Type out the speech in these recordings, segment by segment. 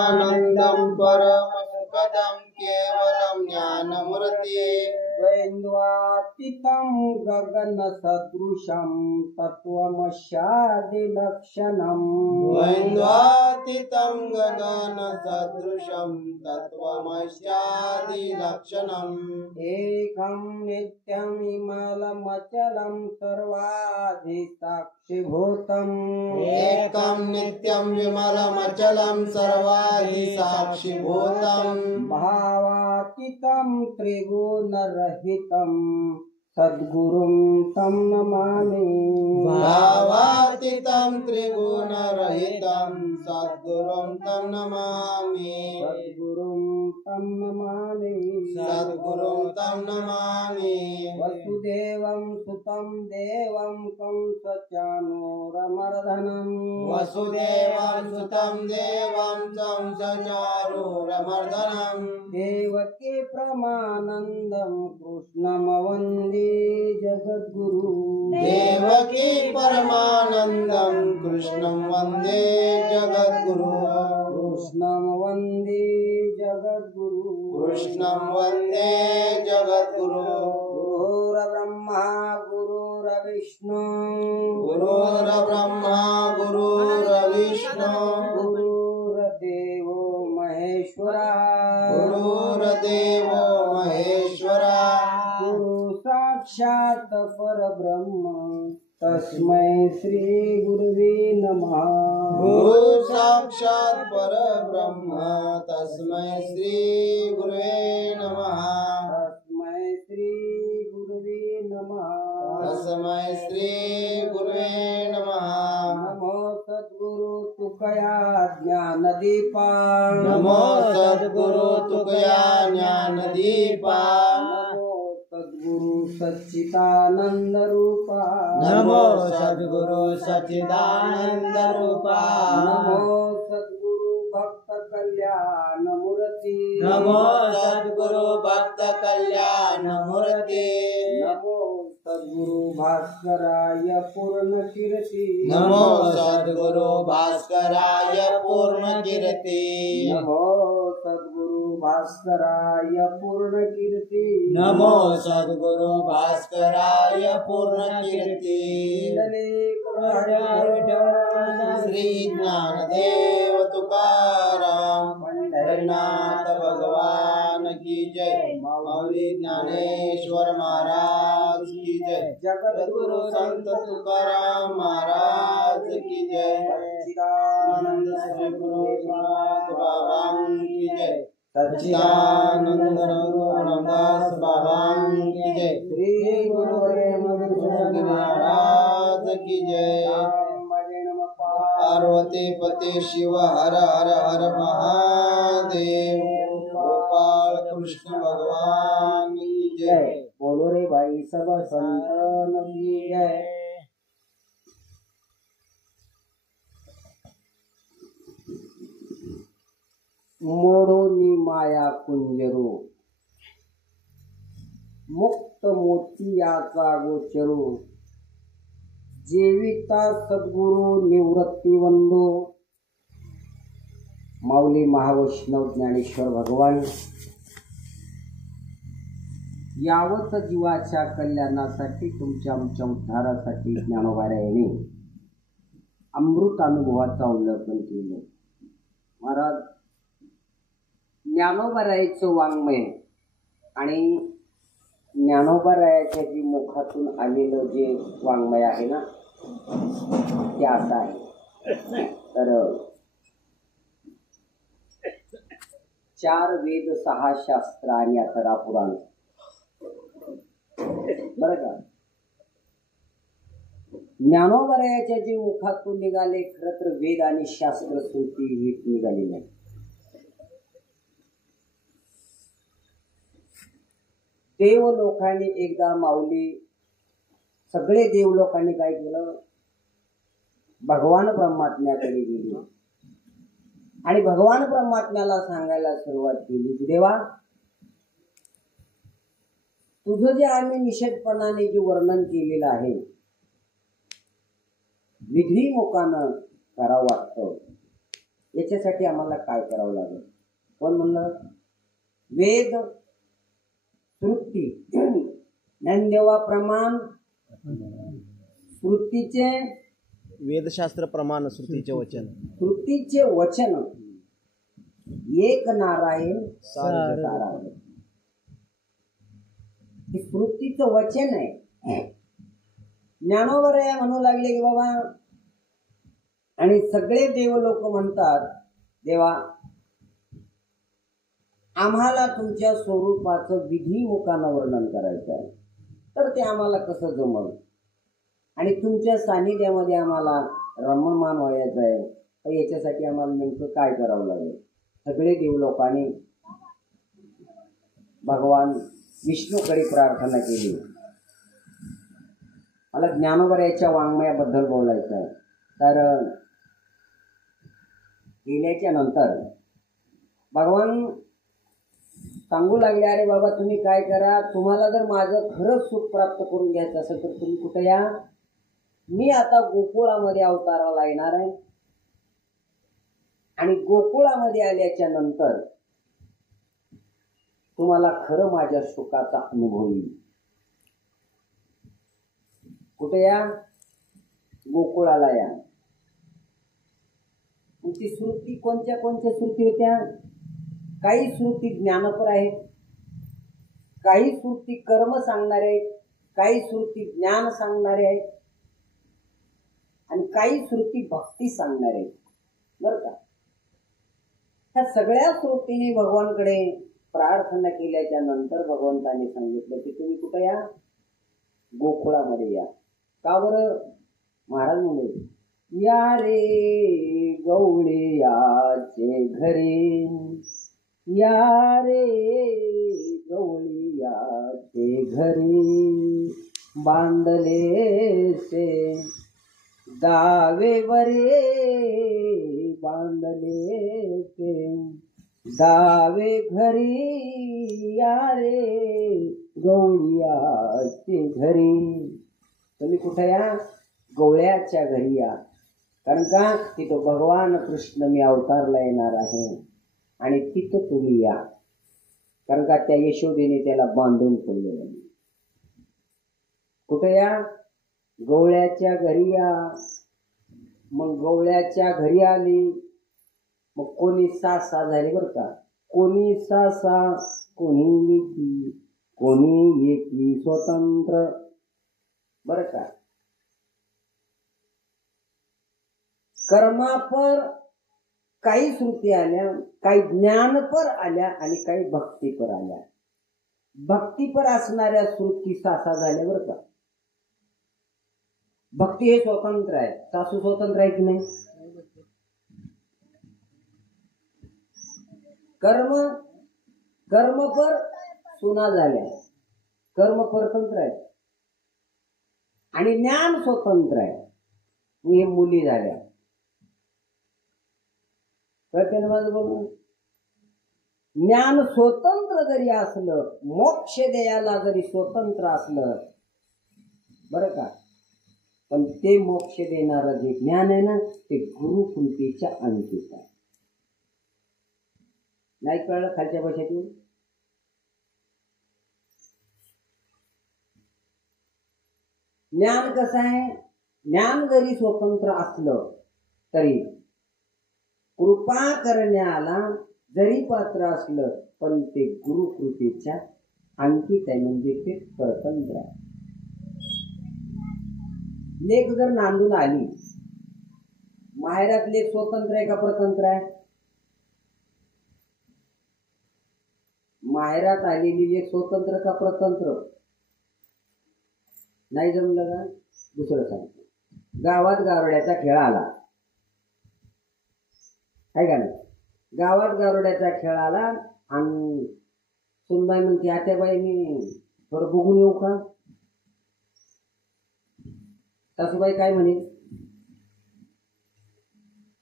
आनंदं परमसुखदं केवलं ज्ञानमूर्ति द्वैन्द्वातीतं गगनसदृशं तत्त्वमस्यादिलक्षणम् द्वैन्द्वातीतं गगनसदृशं तत्त्वमस्यादिलक्षणम् एकं नित्यं विमलमचलं सर्वाधिसाक्षिभूतम् एकं नित्यं विमलमचलं सर्वाधिसाक्षिभूतं भावातीतं त्रिगुणरहितं सद्गुरुं तं नमामि भावातीतं त्रिगुणरहितं सद्गुरुं तं नमामि सद्गुरुं तं नमामि सद्गुरुं तं नमामि वसुदेवं सुतं देवं कंसचाणूरमर्दनम् वसुदेवं सुतं देवं कंसचाणूरमर्दनम् देवकी परमानन्दं कृष्णं वन्दे जगद्गुरु देवकी परमानन्दं कृष्णं वन्दे जगद्गुरु कृष्णं वन्दे जगद्गुरु कृष्णं वन्दे जगद्गुरु गुरुर्ब्रह्मा गुरुर्विष्णु गुरुर्ब्रह्मा गुरुर्विष्णु गुरुर्देवो महेश्वरा गुरुर्देवो महेश्वरा गुरु साक्षात् परब्रह्म तस्मै श्री गुरुवे नमः गुरु साक्षात् परब्रह्म तस्मै श्री गुरुवे नमः तस्मै श्री गुरुवे नमः तस्मै श्री गुरुवे नमः नमो सद्गुरु तुकया ज्ञानदीपा नमो सद्गुरु तुकया ज्ञानदीपा नमो सद्गुरु सच्चिदानंद रूपा नमो सद्गुरु सच्चिदानंद रूपा नमो सद्गुरु भक्त कल्याण मूर्ति नमो सद्गुरु भक्त कल्याण मूर्ति नमो सद्गुरु भास्कराय पूर्ण कीर्ति नमो सद्गुरु भास्कराय पूर्ण कीर्ति नमो सद्गुरु भास्कराय पूर्ण कीर्ति नमो सद्गुरु भास्कराय पूर्ण कीर्ति श्री ज्ञानदेव तुकाराम पंढरीनाथ भगवान की जय माऊली ज्ञानेश्वर महाराज की जय जगद्गुरु संत तुकाराम महाराज की जय सच्चिदानंद श्री गुरु रघुनाथ बाबा की जय सच्चिदानंद गुरु रामदास बाबा की जय श्री गुरु महाराज की जय पार्वती पते शिव हर हर हर महादेव गोपाल कृष्ण भगवान की जय बोलो रे भाई सब संतन की जय मोडोनी माया कुंजरो मुक्त मोतियाचा गोचरो जेविता सद्गुरु निवृत्ती वंदो माऊली महावैष्णव ज्ञानेश्वर भगवान यावत जीवाच्या कल्याणासाठी तुमच्या आमच्या उद्धारासाठी ज्ञानोबारायाने अमृत अनुभवाचं अवलोकन केलं। महाराज ज्ञानोबारायाचं वाङ्मय आणि ज्ञानोबारायाच्या जी मुखातून आलेलं जे वाङ्मय आहे ना ते असं आहे। तर 4 वेद 6 शास्त्र आणि 11 पुराण बरं का। ज्ञानोबारायाच्या जे मुखातून निघाले खरं तर वेद आणि शास्त्र श्रुती ही निघाली नाही। देव लोकांनी एकदा माऊली सगळे देव लोकांनी काय केलं भगवान परमात्म्याकडे गेले आणि भगवान परमात्म्याला सांगायला सुरुवात केली की देवा तुझं जे आम्ही निषेधपणाने जे वर्णन केलेलं आहे विधिमुखानं करावं वाटतं याच्यासाठी आम्हाला काय करावं लागेल? कोण म्हणलं? वेद, श्रुती, ज्ञानदेवा प्रमाण, श्रुतीचे वेदशास्त्र प्रमाण, श्रुतीचे वचन, श्रुतीचे वचन, एक नारायण सार सारायण. हे श्रुतीचं वचन आहे. ज्ञानोबराया म्हणू लागले की बाबा, आणि सगळे देव लोक म्हणतात, देवा आम्हाला तुमच्या स्वरूपाचं विधिमुखानं वर्णन करायचं आहे, तर ते आम्हाला कसं जमल? आणि तुमच्या सानिध्यामध्ये आम्हाला रममाण व्हायचं आहे, तर याच्यासाठी आम्हाला नेमकं काय करावं लागेल? सगळे देव लोकांनी भगवान विष्णूकडे प्रार्थना केली. मला ज्ञानोबरायाच्या वाङ्मयाबद्दल बोलायचं आहे. तर गेल्याच्या नंतर भगवान सांगू लागले, अरे बाबा तुम्ही काय करा, तुम्हाला जर माझं खरंच सुख प्राप्त करून घ्यायचं असेल तर तुम्ही कुठे या, मी आता गोकुळामध्ये अवताराला येणार आहे. आणि गोकुळामध्ये आल्याच्या नंतर तुम्हाला खरं माझ्या सुखाचा अनुभव येईल. कुठे या? गोकुळाला या. ती श्रुती कोणत्या कोणत्या श्रुती होत्या? काही श्रुती ज्ञानपर आहेत, काही श्रुती कर्म सांगणारे आहेत, काही श्रुती ज्ञान सांगणारे आहेत, आणि काही श्रुती भक्ती सांगणारे आहेत. बरं का? ह्या सगळ्या श्रुतीने भगवानकडे प्रार्थना केल्याच्या नंतर भगवंताने सांगितलं की तुम्ही कुठे या? गोकुळामध्ये या. का बरं? महाराज म्हणले, या रे गवळीयाचे घरी, या रे गवळीयाचे घरी, बांधले से दावे वरे, बांधले से दावे घरी, या रे गवळीयाचे घरी. तुम्ही कुठे या? गवळ्याच्या घरी या. कारण का? तिथं भगवान कृष्ण मी अवतारला येणार आहे आणि तिथं तुम्ही या. कारण का? त्या यशोदेने त्याला बांधून ठेवलेलं. कुठे या? गवळ्याच्या घरी या. मग गवळ्याच्या घरी आली, मग कोणी सासा झाले बरं का, कोणी सासा, कोणी एकी, कोणी एकी स्वतंत्र. बरं का? कर्मापर काही श्रुती आल्या, काही ज्ञानपर आल्या आणि काही भक्तीपर आल्या. भक्तीपर असणाऱ्या श्रुती सासा झाल्या बरं का. भक्ती हे स्वतंत्र आहे, सासू स्वतंत्र आहे की नाही? कर्मपर सुना झाल्या, कर्म परतंत्र आहे, आणि ज्ञान स्वतंत्र आहे, हे मुली झाल्या. कळते ना माझं बोलणं? ज्ञान स्वतंत्र जरी असलं, मोक्ष द्यायला जरी स्वतंत्र असलं बरं का, पण ते मोक्ष देणारं जे ज्ञान आहे ना, ते गुरुकृपेच्या अंकित आहे. नाही कळलं? खालच्या भाषेतून ज्ञान कसं आहे? ज्ञान जरी स्वतंत्र असलं तरी कृपा करण्याला जरी पात्र असलं, पण ते गुरुकृपेच्या अंकित आहे, म्हणजे ते स्वतंत्र आहे. लेक जर नांदून आली, माहेरात लेक स्वतंत्र आहे का परतंत्र आहे? माहेरात आलेली लेक स्वतंत्र का परतंत्र? नाही जमलं का? दुसरं सांगतो. गावात गारोड्याचा खेळ आला, आहे का नाही? गावात गारोड्याचा खेळ आला आणि सुनबाई म्हणते, आत्याबाई मी थोडं बघून येऊ का? सासूबाई काय म्हणे?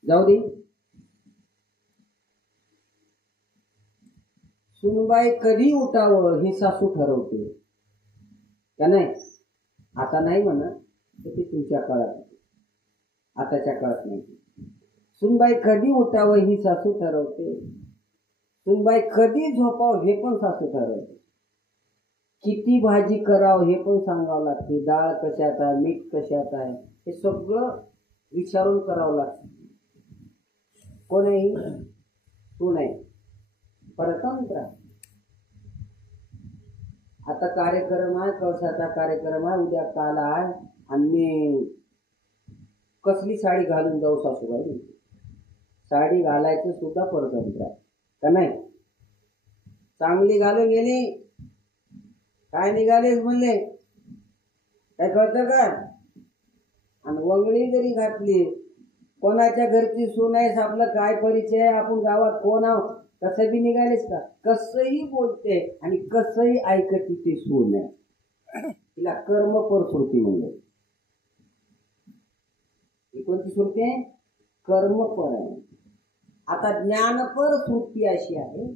जाऊ दे. सुनबाई कधी उठावं ही सासू ठरवते का नाही? आता नाही म्हणा, तर ती तुमच्या काळात, आताच्या काळात नाही. सुनबाई कधी उठावं ही सासू ठरवते, सुनबाई कधी झोपावं हे पण सासू ठरवते, किती भाजी करावं हे पण सांगावं लागते, डाळ कशात आहे, मीठ कशात आहे, हे सगळं विचारून करावं लागतं. कोणीही तू नाही, परतंत्र. आता कार्यक्रम आहे, कळसाचा कार्यक्रम आहे, उद्या काल आहे, आणि मी कसली साडी घालून जाऊ सासूबाई? साडी घालायचं सुद्धा परतंत्र आहे का नाही? चांगली घालून गेली, काय निघालेच म्हणले, काय कळतं का? आणि वंगळी जरी घातली, कोणाच्या घरची सून आहेस, आपलं काय परिचय आहे, आपण गावात कोण आहोत, कसं बी निघालेस का? कसंही बोलते आणि कसंही ऐकते ती सून आहे. तिला कर्मपर श्रुती म्हणजे. ही कोणती श्रुती आहे? कर्मपर आहे. आता ज्ञानपर श्रुती अशी आहे.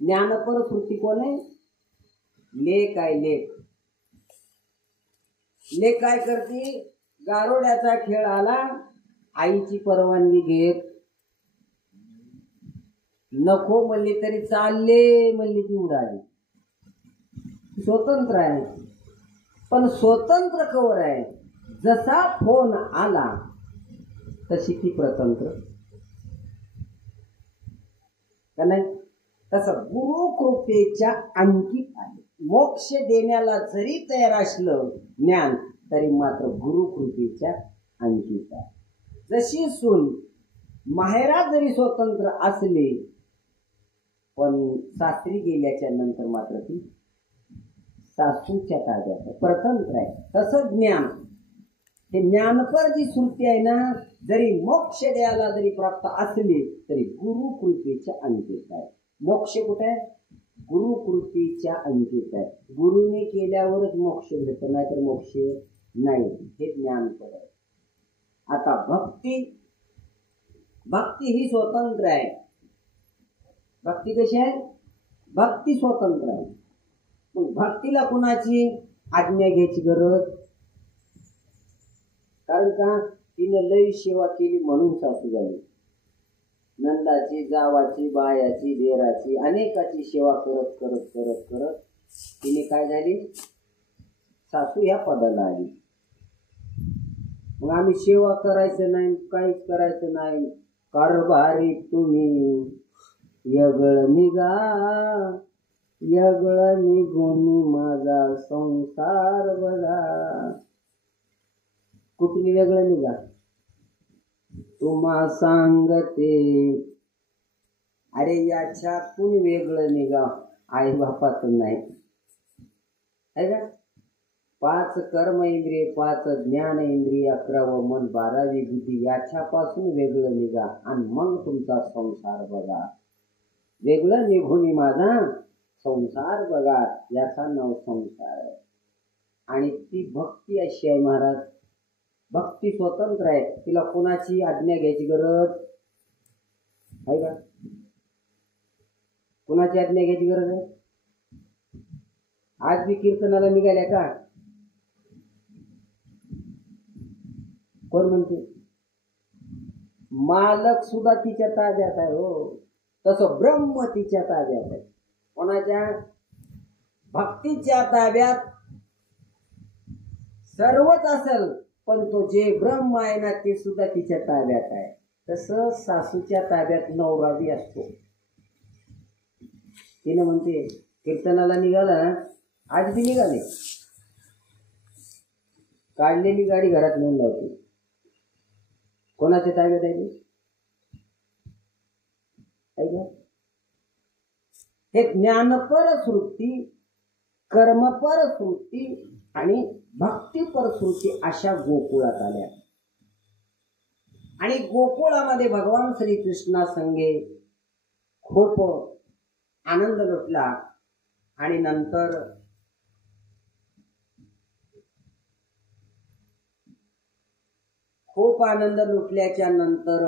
ज्ञानपर श्रुती कोण आहे? लेक आहे. लेक लेक काय करते? गारोड्याचा खेळ आला, आईची परवानगी घेत, नको म्हणली तरी चालले म्हणली ती उडाली. स्वतंत्र आहे. पण स्वतंत्र कवर आहे? जसा फोन आला तशी ती प्रतंत्र का नाही? तसं गुरुकृपेच्या अंकित आहे. मोक्ष देण्याला जरी तयार असलं ज्ञान, तरी मात्र गुरुकृपेच्या अंकित आहे. जशी सून माहेरात जरी स्वतंत्र असले, पण सासरी गेल्याच्या नंतर मात्र ती सासूच्या ताब्यात आहे, परतंत्र आहे. तसं ज्ञान, हे ज्ञानपर जी श्रुती आहे ना, जरी मोक्ष द्यायला जरी प्राप्त असली तरी गुरुकृपेच्या अंकित आहे. मोक्ष कुठे आहे? गुरुकृपेच्या अंकित आहे. गुरुने केल्यावरच मोक्ष भेटत, नाही तर मोक्ष नाही. हे ज्ञानपर आहे. आता भक्ती, भक्ती ही स्वतंत्र आहे. भक्ती कशी आहे? भक्ती स्वतंत्र आहे. मग भक्तीला कुणाची आज्ञा घ्यायची गरज? कारण का? तिने लई सेवा केली म्हणून सासू झाली. नंदाची, जावाची, बायाची, देराची, अनेकाची सेवा करत करत करत करत तिने काय झाली? सासू या पदाला आली. मग आम्ही सेवा करायचं नाही, काहीच करायचं नाही, कारभारी तुम्ही यगळ निघा, यगळ निघून माझा संसार बघा. कुठली वेगळं निघा? तुम्हा सांगते. अरे याच्यातून वेगळं निघा, आई बापातून नाही. आहे का? 5 कर्म इंद्रिय, 5 ज्ञान इंद्रिय, 11वं मन, 12वी बुद्धी, याच्यापासून वेगळं निघा आणि मग तुमचा संसार बघा. वेगळं निघून माझा संसार बघा, याचा नाव संसार आहे. आणि ती भक्ती अशी आहे महाराज. भक्ती स्वतंत्र आहे. तिला कोणाची आज्ञा घ्यायची गरज आहे का? कोणाची आज्ञा घ्यायची गरज आहे? आज बी कीर्तनाला निघाल्या का? कोण म्हणते? मालक सुद्धा तिच्या ताब्यात आहे. हो, तसं ब्रह्म तिच्या ताब्यात आहे. कोणाच्या? भक्तीच्या ताब्यात सर्वच असेल, पण तो जे ब्रह्म आहे ना, ते सुद्धा तिच्या ताब्यात आहे. तसं सासूच्या ताब्यात नवरा बी असतो. तिने म्हणते कीर्तनाला निघाला, आज बी निघाले, काढलेली गाडी घरात नेऊन लावते. कोणाच्या ताब्यात आहे? हे ज्ञानपर श्रुती, कर्मपर श्रुती आणि भक्तीपर श्रुती अशा गोकुळात आल्या. आणि गोकुळामध्ये भगवान श्रीकृष्णा संगे खूप आनंद लुटला. आणि नंतर खूप आनंद लुटल्याच्या नंतर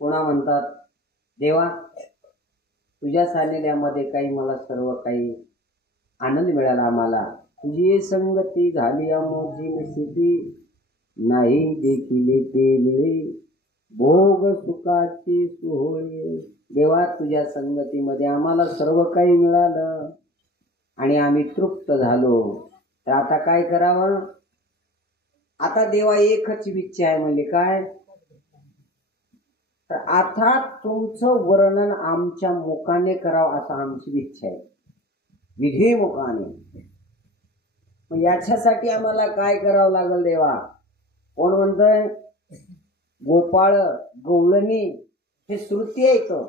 पुन्हा म्हणतात, देवा तुझ्या सानिध्यामध्ये काही मला सर्व काही आनंद मिळाला. आम्हाला तुझी संगती झाली अमोजी निसिती, नाही देखील ते मिळे भोग सुखाची सोहळे. देवा तुझ्या संगतीमध्ये आम्हाला सर्व काही मिळालं आणि आम्ही तृप्त झालो. तर आता काय करावं? आता देवा एकच इच्छा आहे. म्हणजे काय? तर आता तुमचं वर्णन आमच्या मुखाने करावं असं आमची इच्छा आहे, विधी मुखाने. मग याच्यासाठी आम्हाला काय करावं लागेल देवा? कोण म्हणतंय? गोपाळ गवळणी हे श्रुती आहे का?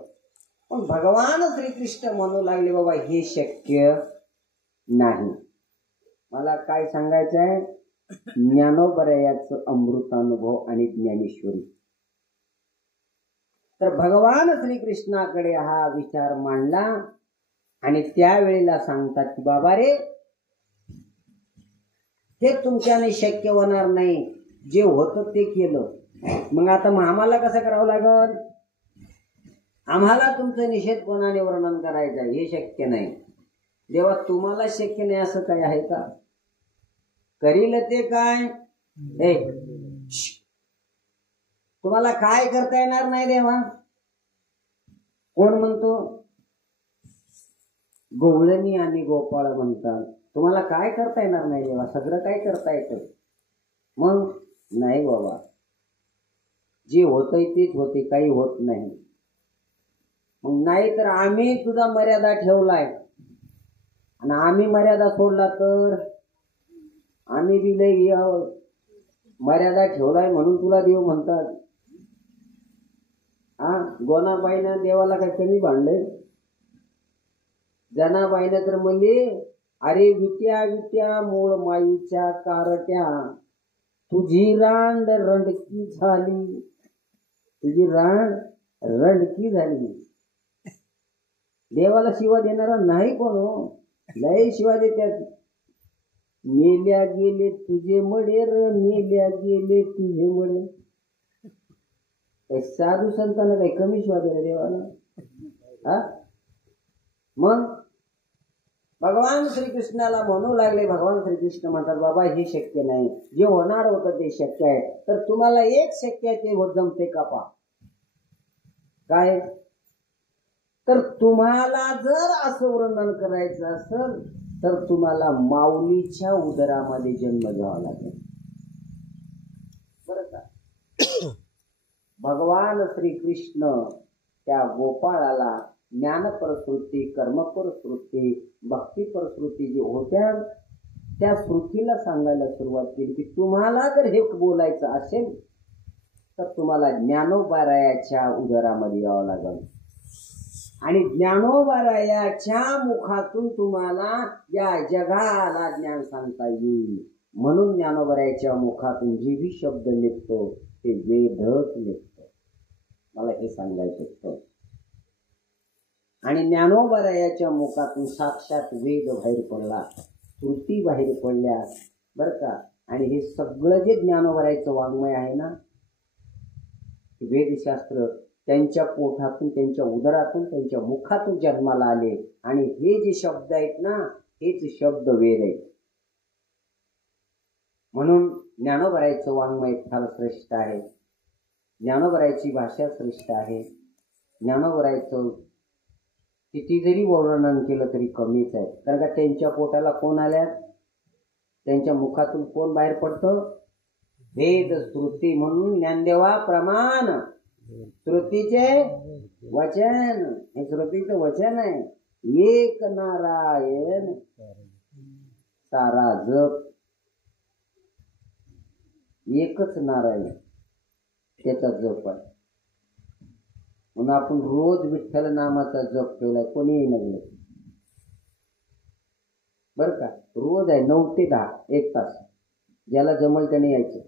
पण भगवान श्रीकृष्ण म्हणू लागले बाबा हे शक्य नाही. मला काय सांगायचं आहे? ज्ञानोबरायाचं अमृतानुभव आणि ज्ञानेश्वरी. तर भगवान श्रीकृष्णाकडे हा विचार मांडला आणि त्यावेळेला सांगतात की बाबा रे, हे तुमच्याने शक्य होणार नाही. जे होतं ते केलं. मग आता आम्हाला कसं करावं लागल? आम्हाला तुमचं निषेधपणाने वर्णन करायचं आहे. हे शक्य नाही. देवा तुम्हाला शक्य नाही असं काय आहे का? करील ते काय? तुम्हाला काय करता येणार नाही देवा? कोण म्हणतो? गवळणी आणि गोपाळ म्हणतात तुम्हाला काय करता येणार नाही देवा, सगळं काय करता येतं. मग नाही बाबा, जे होतंय तेच होते, काही होत नाही. मग नाही तर आम्ही तुझा मर्यादा ठेवलाय आणि आम्ही मर्यादा सोडला तर आम्ही बी लय मर्यादा ठेवलाय म्हणून तुला देव म्हणतात. हा, गोनाबाईनं देवाला काही कमी भांडलंय? जनाबाईनं तर म्हणले अरे विट्या विट्या मूळ माईच्या कारट्या, तुझी रांड रंडकी झाली, तुझी रांड रंडकी झाली. देवाला शिवा देणारा नाही कोण हो. लय शिवा देत्यात. मेल्या गेले तुझे मडे र, मेल्या गेले तुझे मडे. साधू संतांना काही कमी शिवा दिला देवाला? हा, मग भगवान श्रीकृष्णाला म्हणू लागले. भगवान श्रीकृष्ण म्हणतात बाबा हे शक्य नाही. जे होणार होतं ते शक्य आहे. तर तुम्हाला एक शक्य आहे ते होत जमते का? पा काय? तर तुम्हाला जर असं वर्णन करायचं असेल तर तुम्हाला माऊलीच्या उदरामध्ये जन्म घ्यावा लागेल. बरं का? भगवान श्रीकृष्ण त्या गोपाळाला ज्ञानपरश्रुती, कर्मपरश्रुती, भक्तीपरश्रुती जे होत्या त्या श्रुतीला सांगायला सुरुवात केली की तुम्हाला जर हे बोलायचं असेल तर तुम्हाला ज्ञानोबारायाच्या उदरामध्ये यावं लागेल आणि ज्ञानोबारायाच्या मुखातून तुम्हाला या जगाला ज्ञान सांगता येईल. म्हणून ज्ञानोबारायाच्या मुखातून जे भी शब्द निघतो ते वेदच निघतो. मला हे सांगायचं होतं. आणि ज्ञानोबारायाच्या मुखातून साक्षात वेद बाहेर पडला, श्रुती बाहेर पडल्या. बरं का? आणि हे सगळं जे ज्ञानोबारायाचं वाङ्मय आहे ना, वेदशास्त्र त्यांच्या पोटातून, त्यांच्या उदरातून, त्यांच्या मुखातून जन्माला आले. आणि हे जे शब्द आहेत ना, हेच शब्द वेद आहेत. म्हणून ज्ञानोबारायाचं वाङ्मय फार श्रेष्ठ आहे. ज्ञानोबारायाची भाषा श्रेष्ठ आहे. ज्ञानोबारायाचं किती जरी वर्णन केलं तरी कमीच आहे. कारण का त्यांच्या पोटाला कोण आल्या? त्यांच्या मुखातून कोण बाहेर पडतं? वेद श्रुती. म्हणून ज्ञानदेवा प्रमाण, श्रुतीचे वचन. हे श्रुतीचं वचन आहे. एक नारायण सारा जग. एकच नारायण त्याचा जप आहे. म्हणून आपण रोज विठ्ठल नामाचा जप ठेवलाय. कोणीही नगले बरं का? रोज आहे 9 ते 10, 1 तास. ज्याला जमल त्याने यायचं.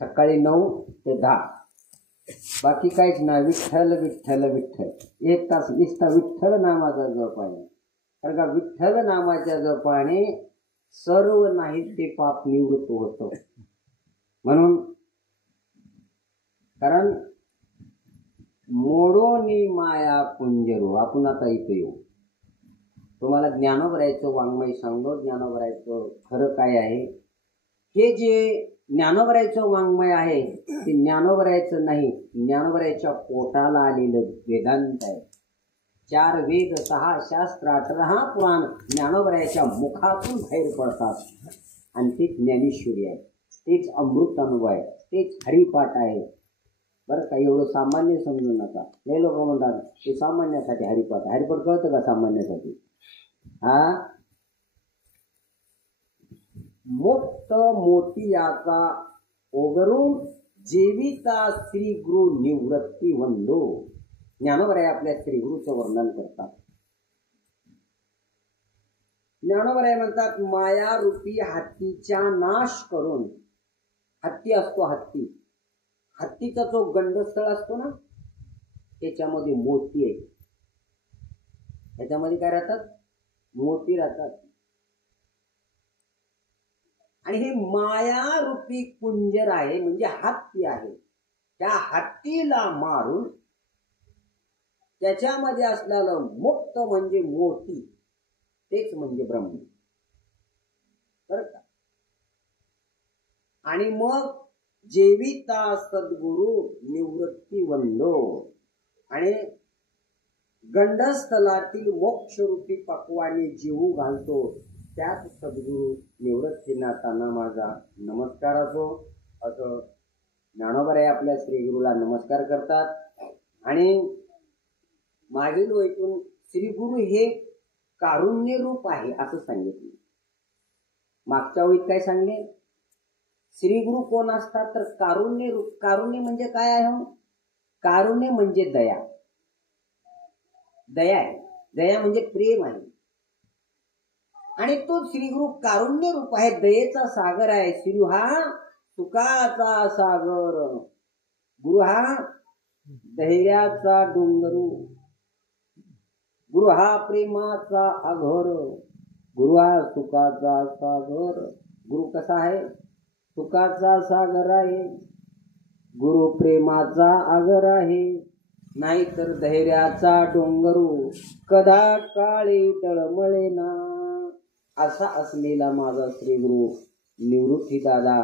सकाळी 9 ते 10. बाकी काहीच नाही. विठ्ठल विठ्ठल विठ्ठल. 1 तास नुसता विठ्ठल नामाचा जप आहे. कारण का विठ्ठल नामाच्या जपाने सर्व नाही ते पाप निवृत्त होतं. म्हणून कारण मोडोनी माया कुंजरू. आपण आता इथं येऊ. तुम्हाला ज्ञानोबारायाचं वाङ्मय सांगतो. ज्ञानोबारायाचं खरं काय आहे? हे जे ज्ञानोबरायचं वाङ्मय आहे ते ज्ञानोबरायचं नाही, ज्ञानोबरायच्या पोटाला आलेलं वेदांत आहे. 4 वेद 6 शास्त्र 18 पुराण ज्ञानोबरायच्या मुखातून बाहेर पडतात आणि ते ज्ञानेश्वरी आहे, तेच अमृत अनुभव आहे, तेच हरिपाठ आहे. बरं का, एवढं सामान्य समजू नका. हे लोक म्हणतात ते सामान्यासाठी हरिपाठ. हरिपाठ कळतं का सामान्यासाठी? हा, मुक्त मोती याचा ओगरून जेविता श्री गुरु निवृत्ती वंदो. ज्ञानोबराय आपल्या श्री गुरुचं वर्णन करतात. ज्ञानोबराय म्हणतात माया रूपी हत्तीचा नाश करून. हत्ती असतो, हत्तीचा जो गंडस्थळ असतो ना त्याच्यामध्ये मोती आहे. त्याच्यामध्ये काय राहतात? मोती राहतात. आणि हे माया रूपी कुंजर आहे, म्हणजे हत्ती आहे. त्या हत्तीला मारून त्याच्यामध्ये असलेलं मुक्त म्हणजे मोती, तेच म्हणजे ब्रह्म. बरं का? आणि मग जेविता सद्गुरु निवृत्ती वंदो. आणि गंडस्थलातील मोक्षरूपी पक्वाने जीव घालतो त्यात सद्गुरु निवृत्तीनाथांना माझा नमस्कार असो. असं ज्ञानोबराय आपल्या श्रीगुरूला नमस्कार करतात. आणि मागील वैतून श्रीगुरु हे कारुण्य रूप आहे असं सांगितलं. मागच्या वेळी काय सांगले? श्रीगुरु कोण असतात तर कारुण्य रूप. कारुण्य म्हणजे काय आहे? कारुण्य म्हणजे दया. दया आहे, दया म्हणजे प्रेम आहे. आणि तो श्रीगुरु कारुण्य रूप आहे, दयेचा सागर आहे. श्री हा सुखाचा सागर, गुरु हा धैर्याचा डोंगरू, गुरु हा प्रेमाचा अघोर, गुरु हा सुखाचा सागर. गुरु कसा आहे? सुखाचा सागर आहे, गुरु प्रेमाचा आगर आहे, नाहीतर धैर्याचा डोंगरू कदा काळी टळमळेना. असा असलेला माझा श्रीगुरु निवृत्ती दादा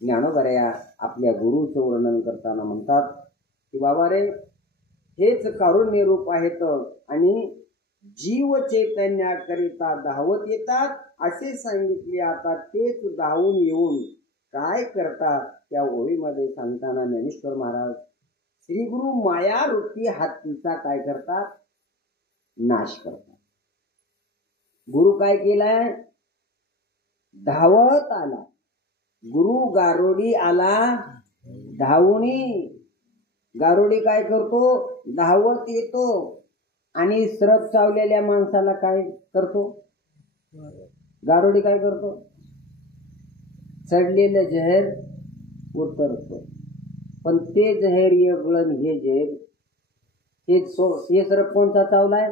ज्ञानोबराया आपल्या गुरुचं वर्णन करताना म्हणतात की बाबा रे, हेच कारुण्य रूप आहेत आणि जीव चैतन्याकरिता धावत येतात असे सांगितले. आता तेच धावून येऊन काय करतात त्या ओळीमध्ये सांगताना ज्ञानेश्वर महाराज श्रीगुरु माया रूपी हत्तीचा काय करतात? नाश करतात. गुरु काय केलाय? धावत आला. गुरु गारोडी आला धावूनी. गारोडी काय करतो? धावत येतो. आणि सरप चावलेल्या माणसाला काय करतो? गारोडी काय करतो? चढलेलं जहर उतरतो. पण ते जहर येगळं, हे जहर हे सरप कोणता चावलाय?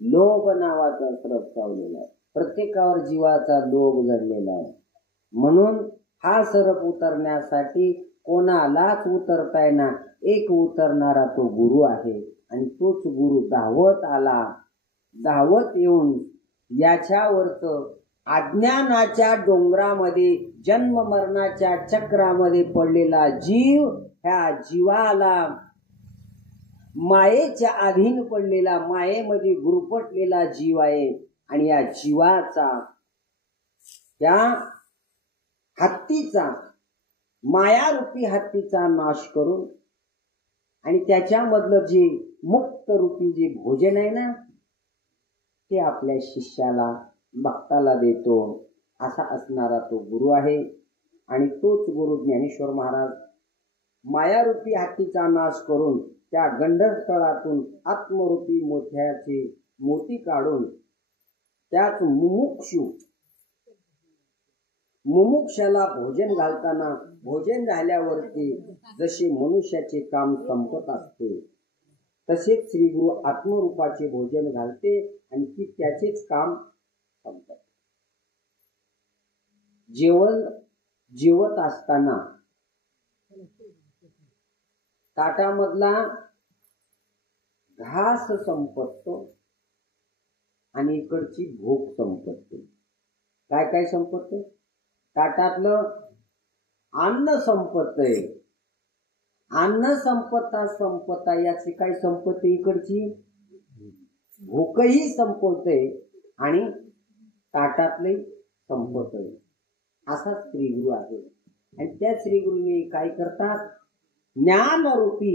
लोभ नावाचा सरप चावलेला आहे. प्रत्येकावर जीवाचा लोभ जडलेला आहे. म्हणून हा सरप उतरण्यासाठी कोणालाच उतरता येणार, एक उतरणारा तो गुरु आहे. आणि तोच गुरु धावत आला. धावत येऊन याच्यावरच अज्ञानाच्या डोंगरामध्ये जन्म मरणाच्या चक्रामध्ये पडलेला जीव, ह्या जीवाला मायेच्या अधीन पडलेला, मायेमध्ये गुरफटलेला जीव आहे. आणि या जीवाचा, त्या हत्तीचा, मायारूपी हत्तीचा नाश करून आणि त्याच्यामधलं जे मुक्त रूपी जे भोजन आहे ना ते आपल्या शिष्याला, भक्ताला देतो. असा असणारा तो गुरु आहे. आणि तोच गुरु ज्ञानेश्वर महाराज मायारूपी हत्तीचा नाश करून त्या गंडस्थळातून आत्मरूपी मोत्याचे मोती काढून त्याच मुमुक्षाला भोजन घालताना, भोजन झाल्यावरती जसे मनुष्याचे काम संपत असते तसेच श्री गुरु आत्मरूपाचे भोजन घालते आणि ती त्याचेच काम संपत. जेवत असताना ताटामधला घास संपतो आणि इकडची भूक संपते. काय काय संपते? ताटातलं अन्न संपतय, अन्न संपता याची काय संपत्ती इकडची भूकही संपवते आणि ताटातले संपवतय. असा श्रीगुरु आहे. आणि त्या श्रीगुरूंनी काय करतात, ज्ञानरूपी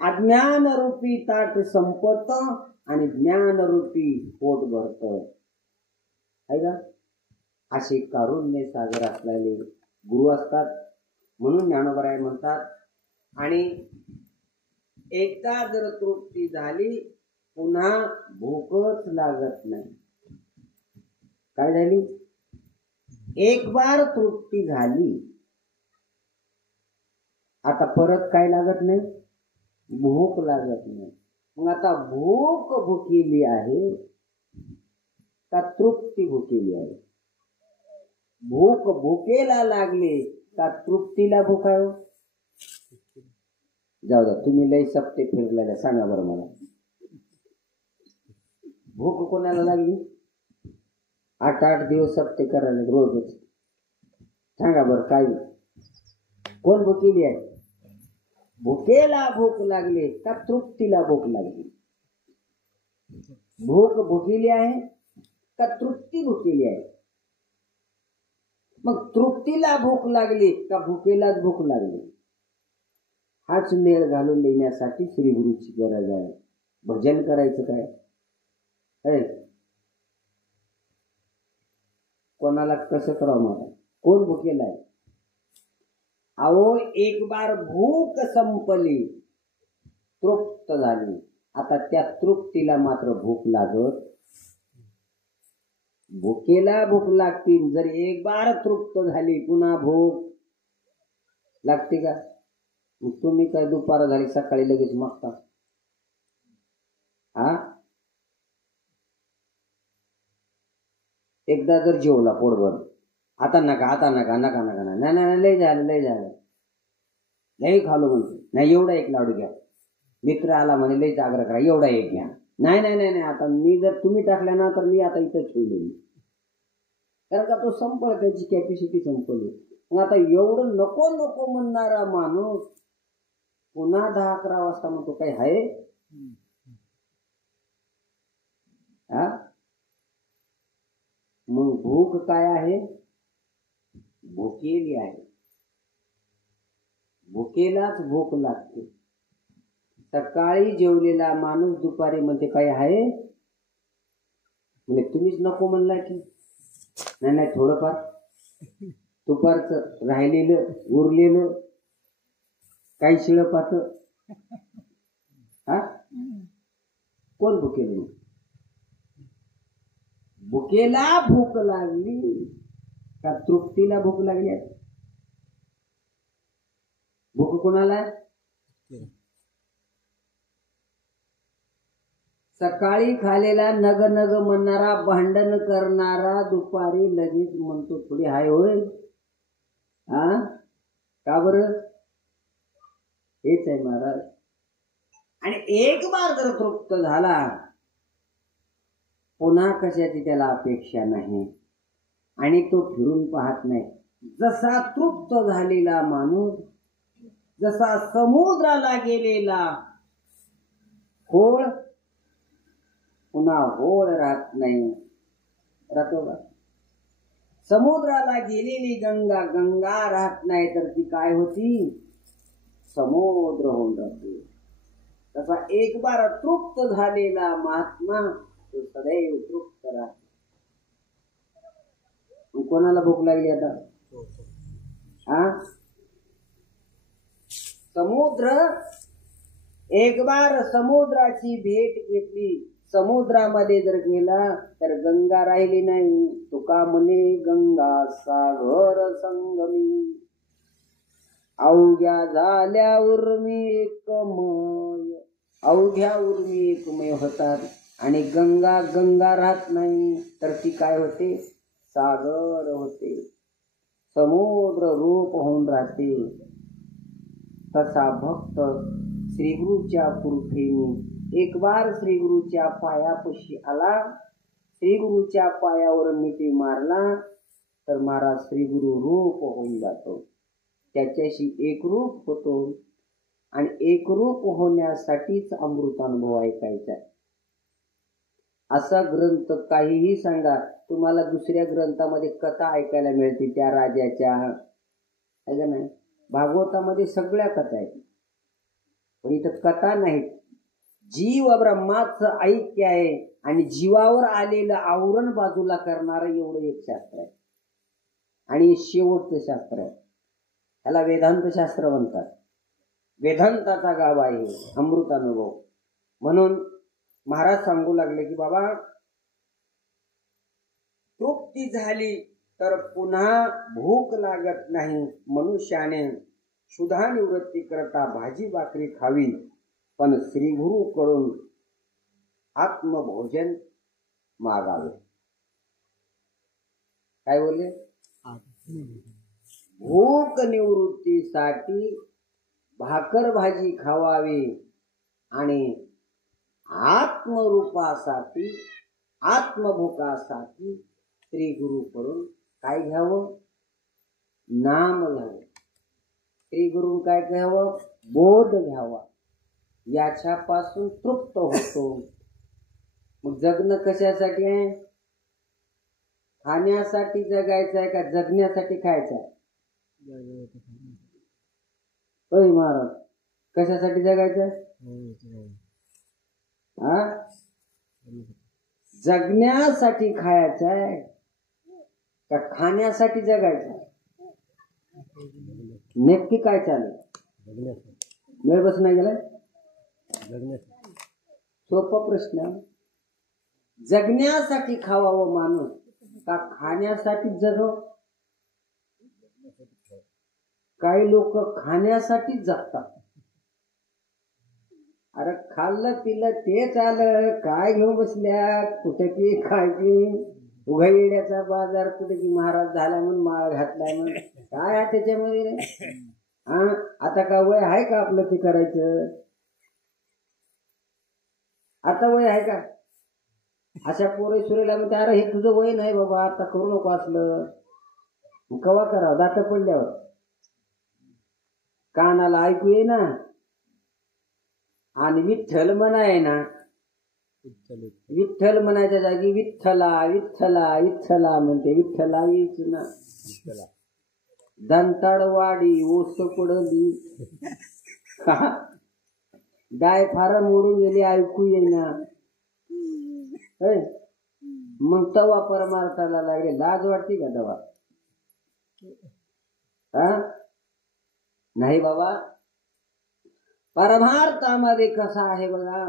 अज्ञानरूपी ताट संपत आणि ज्ञानरूपी पोट भरत आहे का. असे कारुण्य सागर असलेले गुरु असतात. म्हणून ज्ञानोबराय म्हणतात, आणि एकदा जर तृप्ती झाली पुन्हा भूकच लागत नाही. काय झाली, एक बार तृप्ती झाली आता परत काय लागत नाही, भूक लागत नाही. मग आता भूक भुकेली आहे का तृप्ती भुकेली आहे. भूक भुकेला लागली का तृप्तीला भूक आहे. जाऊ द्या, तुम्ही लय सप्ते फिरलेल्या, सांगा बरं मला, भूक कोणाला लागली. 8-8 दिवस सप्ते करायला रोजच. सांगा बरं काय कोण भुकेली आहे. भुकेला भूक लागली का तृप्तीला भूक लागली. भूक भुकेली आहे का तृप्ती भुकेली आहे. मग तृप्तीला भूक लागली का भुकेलाच भूक लागली. हाच मेळ घालून देण्यासाठी श्री गुरुची गरज आहे. भजन करायचं काय, कोणाला कसं करावं मला, कोण भुकेला आहे. अहो एक बार भूक संपली, तृप्त झाली, आता त्या तृप्तीला मात्र भूक लागत. भुकेला भूक लागते, जर एक बार तृप्त झाली पुन्हा भूक लागते का. मग तुम्ही काय दुपार झाली सकाळी लगेच मागता. एकदा जर जेवला पोटभर, आता नका आता नका नका नका नाही नाही लय झालं लय खालो म्हणतो. नाही एवढा एक लाडू घ्या, मित्र आला म्हणे लय जागर करा, एवढा एक घ्या. नाही नाही नाही नाही आता मी जर तुम्ही टाकल्या ना तर मी आता इथं ठेवले, कारण का तो संपला, त्याची कॅपॅसिटी संपली. मग आता एवढं नको नको म्हणणारा माणूस पुन्हा 10-11 वाजता म्हणतो काही आहे. मग भूक काय आहे, भुकेली आहे. भुकेलाच भूक लागते. सकाळी जेवलेला माणूस दुपारी म्हणते काय आहे, म्हणजे तुम्हीच नको म्हणला की नाही नाही थोडंफार दुपारचं राहिलेलं उरलेलं काही शिळपात. कोण भुकेल. भुकेला भूक लागली का तृप्तीला भूक लागली. भूक कोणाला, सकाळी खालेला नग नग म्हणणारा, भांडण करणारा दुपारी लगेच म्हणतो थोडी हाय होय. का बरं, हेच आहे महाराज. आणि एक बार जर तृप्त झाला पुन्हा कशाची त्याला अपेक्षा नाही आणि तो फिरून पाहत नाही. जसा तृप्त झालेला माणूस, जसा समुद्राला गेलेला होळ पुन्हा होळ राहत नाही, राहतो का. समुद्राला गेलेली गंगा गंगा राहत नाही तर ती काय होती, समुद्र होऊन राहते. तसा एक बार तृप्त झालेला महात्मा तो सदैव तृप्त राहतो. कोणाला भूक लागली आता. समुद्र, एक बार समुद्राची भेट घेतली, समुद्रामध्ये जर गेला तर गंगा राहिली नाही. तुका म्हणे गंगा सागर संगमी, अवघ्या झाल्या उर्मी एकमय. अवघ्या उर्मी एकमय होतात आणि गंगा गंगा राहत नाही तर ती काय होते, सागर होते, समुद्र रूप होऊन राहते. तसा भक्त श्रीगुरूच्या कृपेने एक बार श्रीगुरूच्या पायापाशी आला, श्रीगुरूच्या पायावर मिठी मारला तर महाराज श्री गुरु रूप होऊन जातो, त्याच्याशी एकरूप होतो आणि एकरूप होण्यासाठीच अमृतानुभव ऐकायचा आहे. असा ग्रंथ काहीही सांगा, तुम्हाला दुसऱ्या ग्रंथामध्ये कथा ऐकायला मिळते त्या राजाच्या, आहे का नाही? भागवतामध्ये सगळ्या कथा आहेत, पण इथं कथा नाहीत. जीव ब्रह्माचं ऐक्य आहे आणि जीवावर आलेलं आवरण बाजूला करणारं एवढं एक शास्त्र आहे आणि शेवटचं शास्त्र आहे. त्याला वेदांत शास्त्र म्हणतात. वेदांताचा गाव आहे अमृतानुभव. म्हणून महाराज सांगू लागले की बाबा, तृप्ती झाली तर पुन्हा भूक लागत नाही. मनुष्याने क्षुधा निवृत्ती करता भाजी भाकरी खावी, पण श्री गुरु कडून आत्मभोजन मागावे. काय बोलले? भूक निवृत्तीसाठी भाकर भाजी खावावी आणि आत्मरूपासाठी आत्मभूकासाठी श्री गुरु कडून काय घ्यावं? नाम घ्यावं. श्री गुरु काय घ्यावं? बोध घ्यावा. याच्यापासून तृप्त होतो. मग जगणं कशासाठी आहे? खाण्यासाठी जगायचं आहे का जगण्यासाठी खायचं आहे? होय महाराज, कशासाठी जगायचं आहे? जगण्यासाठी खायचं आहे का खाण्यासाठी जगायचं आहे? नक्की काय चालेल? वेळ बस नाही गेलाय? सोपा प्रश्न. जगण्यासाठी खावावं माणूस का खाण्यासाठी जगावं? काही लोक खाण्यासाठी जगतात. अरे खाल्लं पिल्लं तेच आलं, काय घेऊन बसल्या? कुठे की खायची उघा येड्याचा बाजार, कुठे की महाराज झाला म्हणून माळ घातलाय म्हणून काय आहे त्याच्यामध्ये? आता का वय आहे का आपलं ते करायचं? आता वय आहे का? अशा पोरे सुरेला म्हणते अरे हे तुझं वय नाही बाबा, आता करू नको असलं. कवा करावं? दात पडल्यावर. कानाला ऐकू ये ना आणि विठ्ठल म्हणाय ना. विठ्ठल म्हणायच्या जागी विठ्ठला विठ्ठला विठ्ठला म्हणते. विठ्ठला येच ना. दंताडवाडी ओस पडली, डाय फार मोडून गेली, ऐकू येईना. मग तवा परमार्थाला लागले. लाज वाटते का तवा? नाही बाबा. परमार्थामध्ये कसा आहे बघा,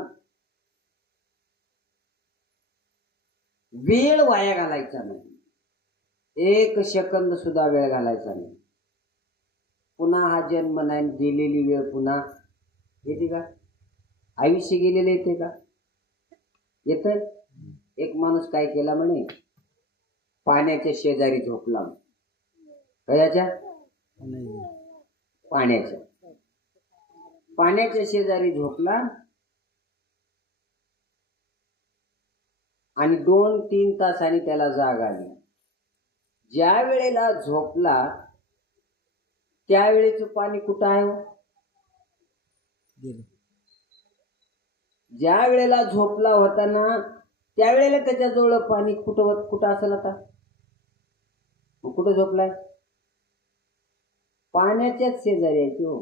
वेळ वाया घालायचा नाही. एक सेकंद सुद्धा वेळ घालायचा नाही. पुन्हा हा जन्म नाही, गेलेली वेळ पुन्हा येते का? आयुष्य गेलेलं येते का? येत. एक माणूस काय केला म्हणे, पाण्याच्या शेजारी झोपला. कशाच्या? पाण्याच्या शेजारी झोपला आणि 2-3 तासांनी त्याला जाग आली. ज्या वेळेला झोपला त्यावेळेचं पाणी कुठं आहे? ज्या वेळेला झोपला होता ना त्यावेळेला त्याच्याजवळ पाणी कुठं असेल? आता कुठं झोपलाय? पाण्याच्याच शेजारी आहे तो.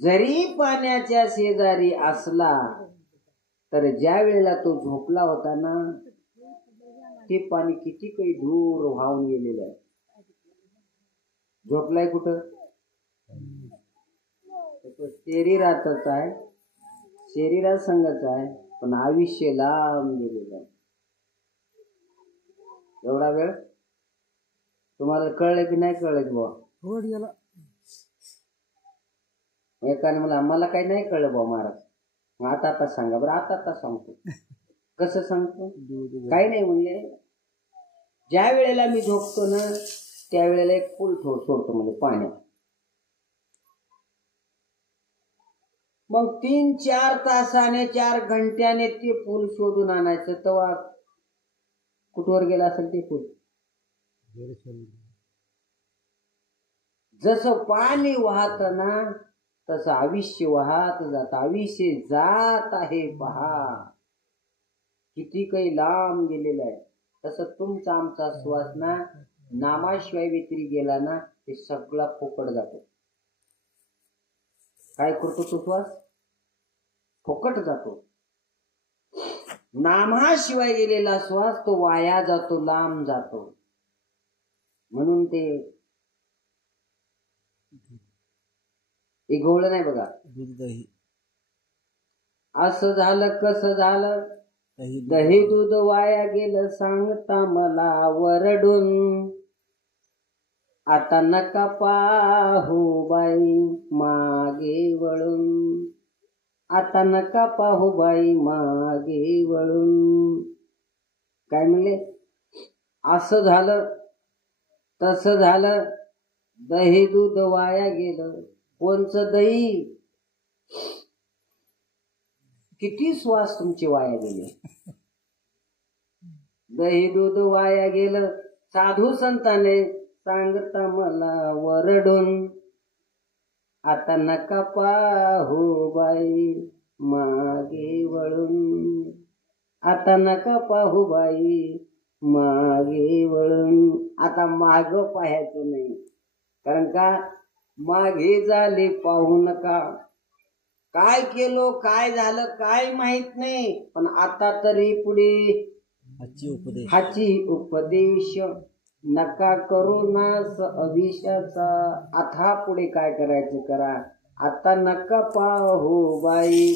जरी पाण्याच्या शेजारी असला तर ज्या वेळेला तो झोपला होता ना ते पाणी किती काही दूर वाहून गेलेलं आहे. झोपलाय कुठं? शरीरातच आहे, शरीरात संगत आहे, पण आयुष्य लांब गेलेलं आहे. एवढा वेळ तुम्हाला कळलं की नाही कळलं की बुवा? एकाने मला काही नाही कळलं बुवा महाराज. आता सांगा बरं. आता सांगतो. कसं सांगतो? काही नाही म्हणले. ज्या वेळेला मी झोपतो ना त्यावेळेला एक पूल सोडतो म्हणजे पाण्यात. मग 3-4 तासाने 4 घंट्याने ते पूल शोधून आणायचं. तेव्हा कुठवर गेला असेल ते पूल? जसं पाणी वाहत ना तसं आयुष्य वाहत जात, आयुष्य जात आहे पहा, किती काही लांब गेलेलं आहे. तसं तुमचा आमचा श्वास ना नामाशिवाय व्यतिरिक्त गेला ना ते सगळा फुकट जातो. काय करतो तो श्वास? फुकट जातो. नामाशिवाय गेलेला श्वास तो वाया जातो, लांब जातो. म्हणून ते गोळ नाही बघा. दही असं झालं कसं झालं, दही दूध वाया गेलं सांगता मला वरडून. आता नका पाहू बाई मागे वळून, आता नका पाहू बाई मागे वळून. काय म्हणले? असं झालं तसं झालं, दही दूध वाया गेलं. कोणचं दही? किती श्वास तुमचे वाया गेले. दही दूध वाया गेलं साधू संताने सांगता मला वरडून. आता नका पाहू बाई मागे वळून, आता नका पाहू बाई मागे वळून. आता माग पाहायचं नाही, कारण का मागे झाले पाहू नका. काय केलो काय झालं काय माहित नाही, पण आता तरी पुढे हाची उपदेश नका करू नास अभिषाचा. आता पुढे काय करायचं करा. आता नका पाहू बाई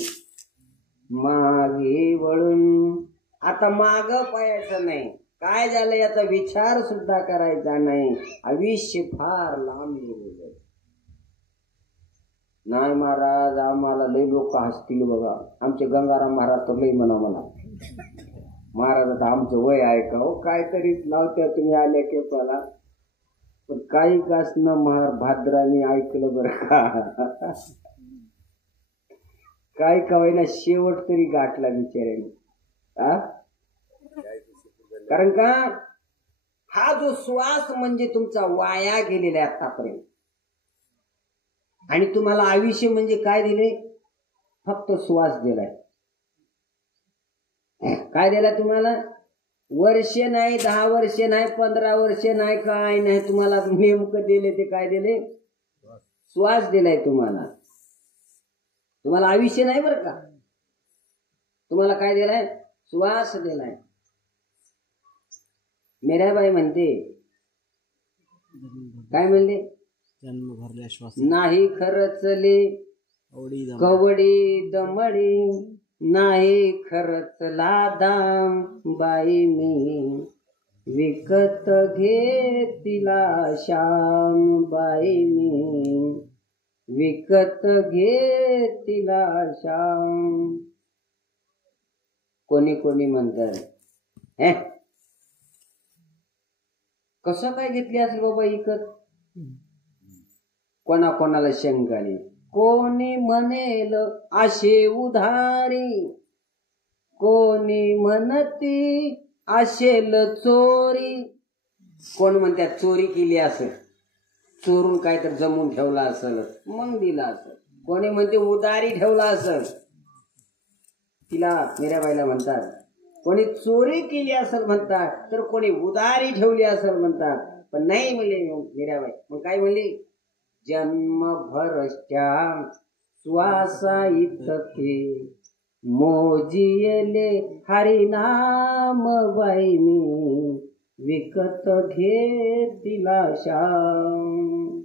मागे वळून. आता माग पाहायचं नाही, काय झालं याचा विचार सुद्धा करायचा नाही. आयुष्य फार लांब गेलेलं आहे. नाही महाराज आम्हाला लई लोक हसतील बघा. आमचे गंगाराम महाराज तर लई म्हणा मला, महाराज आता आमचं वय आहे का हो, काहीतरी लावत्या तुम्ही आल्या केपाला. पण काही कास न महार भाद्राने ऐकलं बरं का. काय कवाय ना शेवट तरी गाठला बिचाऱ्याने. कारण का हा जो श्वास म्हणजे तुमचा वाया गेलेला आहे आतापर्यंत. आणि तुम्हाला आयुष्य म्हणजे काय दिले? फक्त श्वास दिलाय. काय दिला तुम्हाला? वर्ष नाही, 10 वर्ष नाही, 15 वर्ष नाही, काय नाही. तुम्हाला नेमकं दिले ते काय दिले? श्वास दिलाय तुम्हाला. तुम्हाला आयुष्य नाही बरं का. तुम्हाला काय दिलाय? श्वास दिलाय. मीराबाई म्हणते, काय म्हणले? जन्म भरल्या श्वास नाही खरचले कवडी दमडी, नाही खरचला दाम बाई मी विकत घेतिला श्याम. बाई मी विकत घेतिला श्याम. कोणी कोणी म्हणतात कसं काय घेतली असेल बाबा विकत. कोणाकोणाला शंकाने. कोणी म्हणेल आशे उधारी, कोणी म्हणती आशेल चोरी. कोण म्हणतात चोरी केली असेल, चोरून काय तर जमून ठेवला असेल मग दिला असेल. कोणी म्हणते उधारी ठेवला असेल. तिला मीराबाईला म्हणतात. कोणी चोरी केली असेल म्हणतात, तर कोणी उधारी ठेवली असेल म्हणतात. पण नाही म्हणले मीराबाई. मग काय म्हणली? जन्मभरच्या श्वासा इतके मोजिले हरिनाम बाई मी विकत घेतिला श्याम.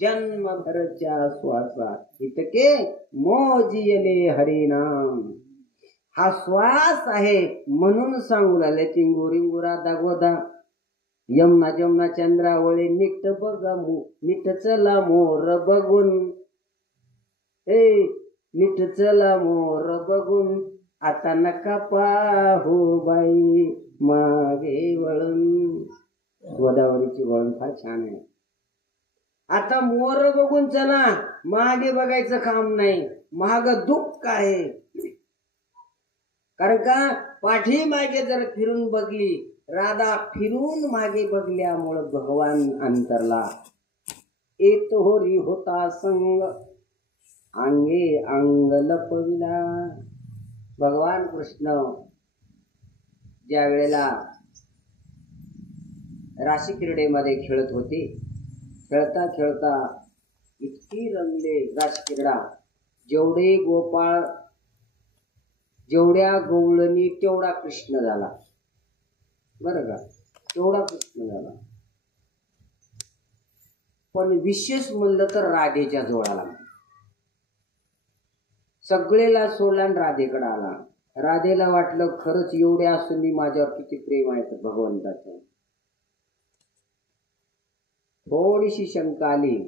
जन्मभरच्या श्वासा इतके मोजिले हरिनाम. हा श्वास आहे म्हणून सांगू लागले. चिंगुरिंगुरा दागोदा यमुना जमुना चंद्रावळे नीट बघा नीट चला मोर बघून. नीट चला मोर बघून. आता नका पाहू बाई मागे वळून. गोदावरीची वळण फार छान आहे. आता मोर बघून चला, मागे बघायचं काम नाही. माग दुःख आहे. कारण का पाठी मागे जर फिरून बघली राधा फिरून मागे बघल्यामुळं भगवान अंतरला. येत होरी होता संग अंगे अंग लपविला. भगवान कृष्ण ज्या वेळेला राशी क्रीडेमध्ये खेळत होते, खेळता खेळता इतकी रंगले राशी क्रीडा. जेवढे गोपाळ, जेवढ्या गवळणी तेवढा कृष्ण झाला. बरं का, तेवढा कृष्ण झाला. पण विशेष म्हणलं तर राधेच्या जोडाला. सगळेला सोडला आणि राधेकडे आला. राधेला वाटलं खरंच एवढे असून मी माझ्यावर किती प्रेम आहे भगवंताचं. थोडीशी शंका आली.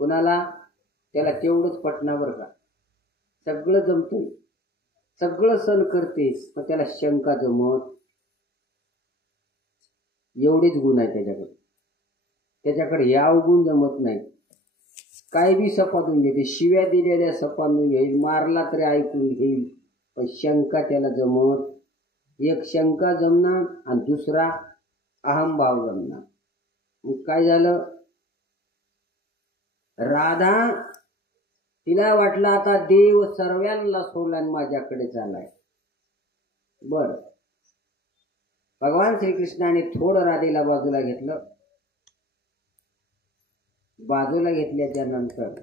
कुणाला? त्याला तेवढंच पटना बरं का. सगळं जमतंय, सगळं सण करतेस, पण त्याला शंका जमत. एवढेच गुण आहे त्याच्याकडे. त्याच्याकडे या अवगुण जमत नाही. काय बी सपादून घेते, शिव्या दिलेल्या सपादून घेईल, मारला तरी ऐकून घेईल, पण शंका त्याला जमत. एक शंका जमणार आणि दुसरा अहंभाव जमणार. मग काय झालं? राधा तिला वाटलं आता देव सर्वांना सोडला आणि माझ्याकडे चालाय. बर, भगवान श्रीकृष्णाने थोडं राधेला बाजूला घेतलं. बाजूला घेतल्याच्या नंतर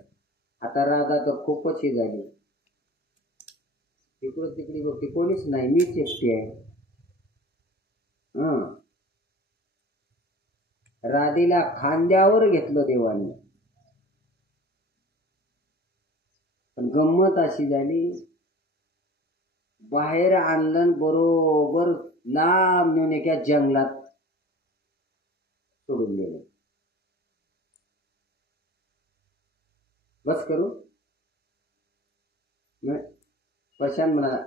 आता राधा तर खूपच ही झाली. तिकडं तिकडे बघते, कोणीच नाही, मीच एकटी आहे. राधेला खांद्यावर घेतलं देवाने. पण गंमत अशी झाली, बाहेर आणलं बरोबर लांब नेऊन एका जंगलात सोडून दिलं. बस करू प्रशांत म्हणाला,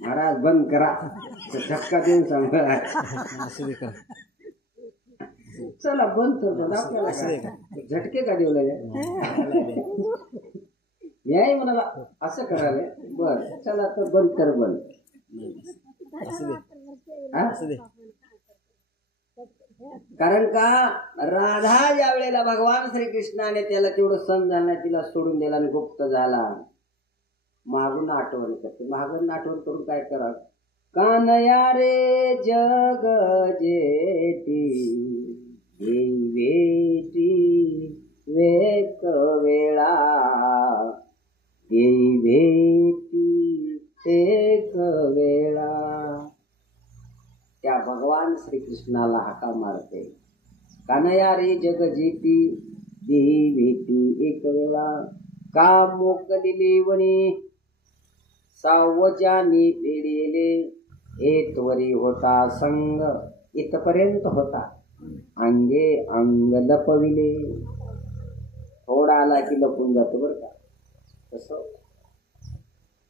महाराज बंद करा, धक्का देऊन सांगा. चला बंद करतो, आपल्याला झटके का देऊ लागले. याही म्हणाला असं करायला. बर चला तर बंद कर. बंद कारण का राधा ज्या वेळेला भगवान श्रीकृष्णाने त्याला तेवढं सण झालं, तिला सोडून दिला आणि गुप्त झाला. मागून आठवण करते. मागून आठवण करून काय करा? कानया रे जग जेती देवेटी वेक वेळा देवेटी एक वेळा. त्या भगवान श्रीकृष्णाला हाका मारते. कानया रे जग जेती देवेटी एक वेळा. का मोकदिली वणी सावजानी पेढेले. एतवरी होता संग इथपर्यंत होता, अंगे अंग लपविले. थोडा आला की लपून जातो बरं का. तसं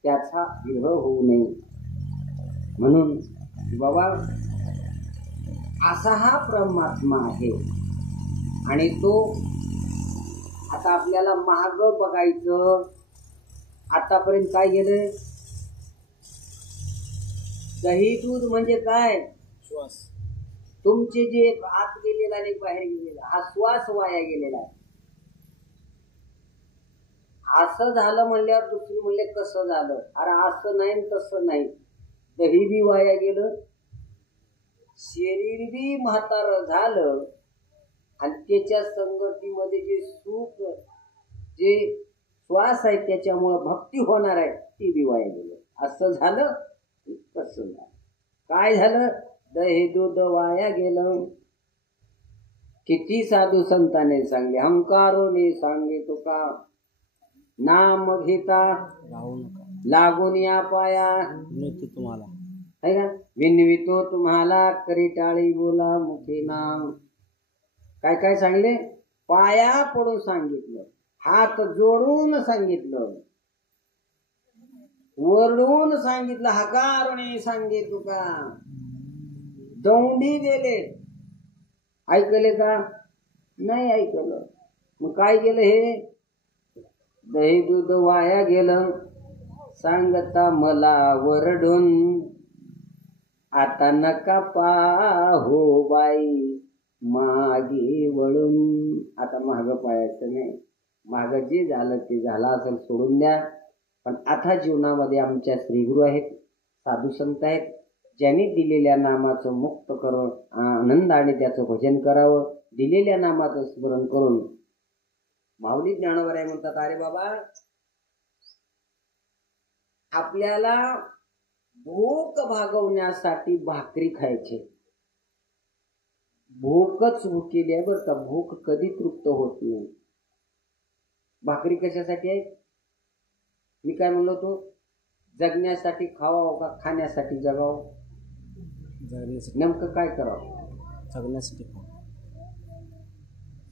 त्याचा विरह होऊ नये म्हणून बाबा असा हा परमात्मा आहे. आणि तो आता आपल्याला महाग बघायचं. आतापर्यंत काय गेलं? दही दूध म्हणजे काय? श्वास. तुमचे जे आत गेलेला आणि बाहेर गेलेला हा श्वास वाया गेलेला आहे. असं झालं म्हणल्यावर दुसरी म्हणले कसं झालं? अरे असं नाही तसं नाही. दही बी वाया गेलं, शरीर बी म्हातार झालं, आणि त्याच्या संगतीमध्ये जे सुख, जे श्वास आहे त्याच्यामुळं भक्ती होणार आहे ती बी वाया गेलं. असं झालं कसं झालं? काय झालं? दही दूध वाया गेलं. किती साधू संतांनी सांगले, हंकारोने सांगे तुका, नाम घेता लागून या पाया. तुम्हाला है ना, विनवितो तुम्हाला करी टाळी बोला मुखे नाम. काय काय सांगले? पाया पडून सांगितलं, हात जोडून सांगितलं, वरडून सांगितलं, हकारुणे सांगे तुका, दौंडी दिले. ऐकले का? नाही ऐकलं. मग काय केलं? हे दही दूध वाया गेलं. सांगता मला वरडून आता नका पाहू बाई मागे वळून. आता माग पाहायचं नाही, माग जे झालं ते झालं असेल सोडून द्या. पण आता जीवनामध्ये आमच्या श्रीगुरु आहेत, साधू संत आहेत, ज्यांनी दिलेल्या नामाचं मुक्त करून आनंदाने त्याचं भजन करावं, दिलेल्या नामाचं स्मरण करून. माऊली ज्ञानोबा म्हणतात, अरे बाबा आपल्याला भूक भागवण्यासाठी भाकरी खायची, भूकच भुकेली आहे बरं का, भूक कधी तृप्त होत नाही. भाकरी कशासाठी आहे? मी काय म्हणलो होतो, जगण्यासाठी खावावं का खाण्यासाठी जगावं? जगण्यासाठी. नेमकं काय करावं? जगण्यासाठी.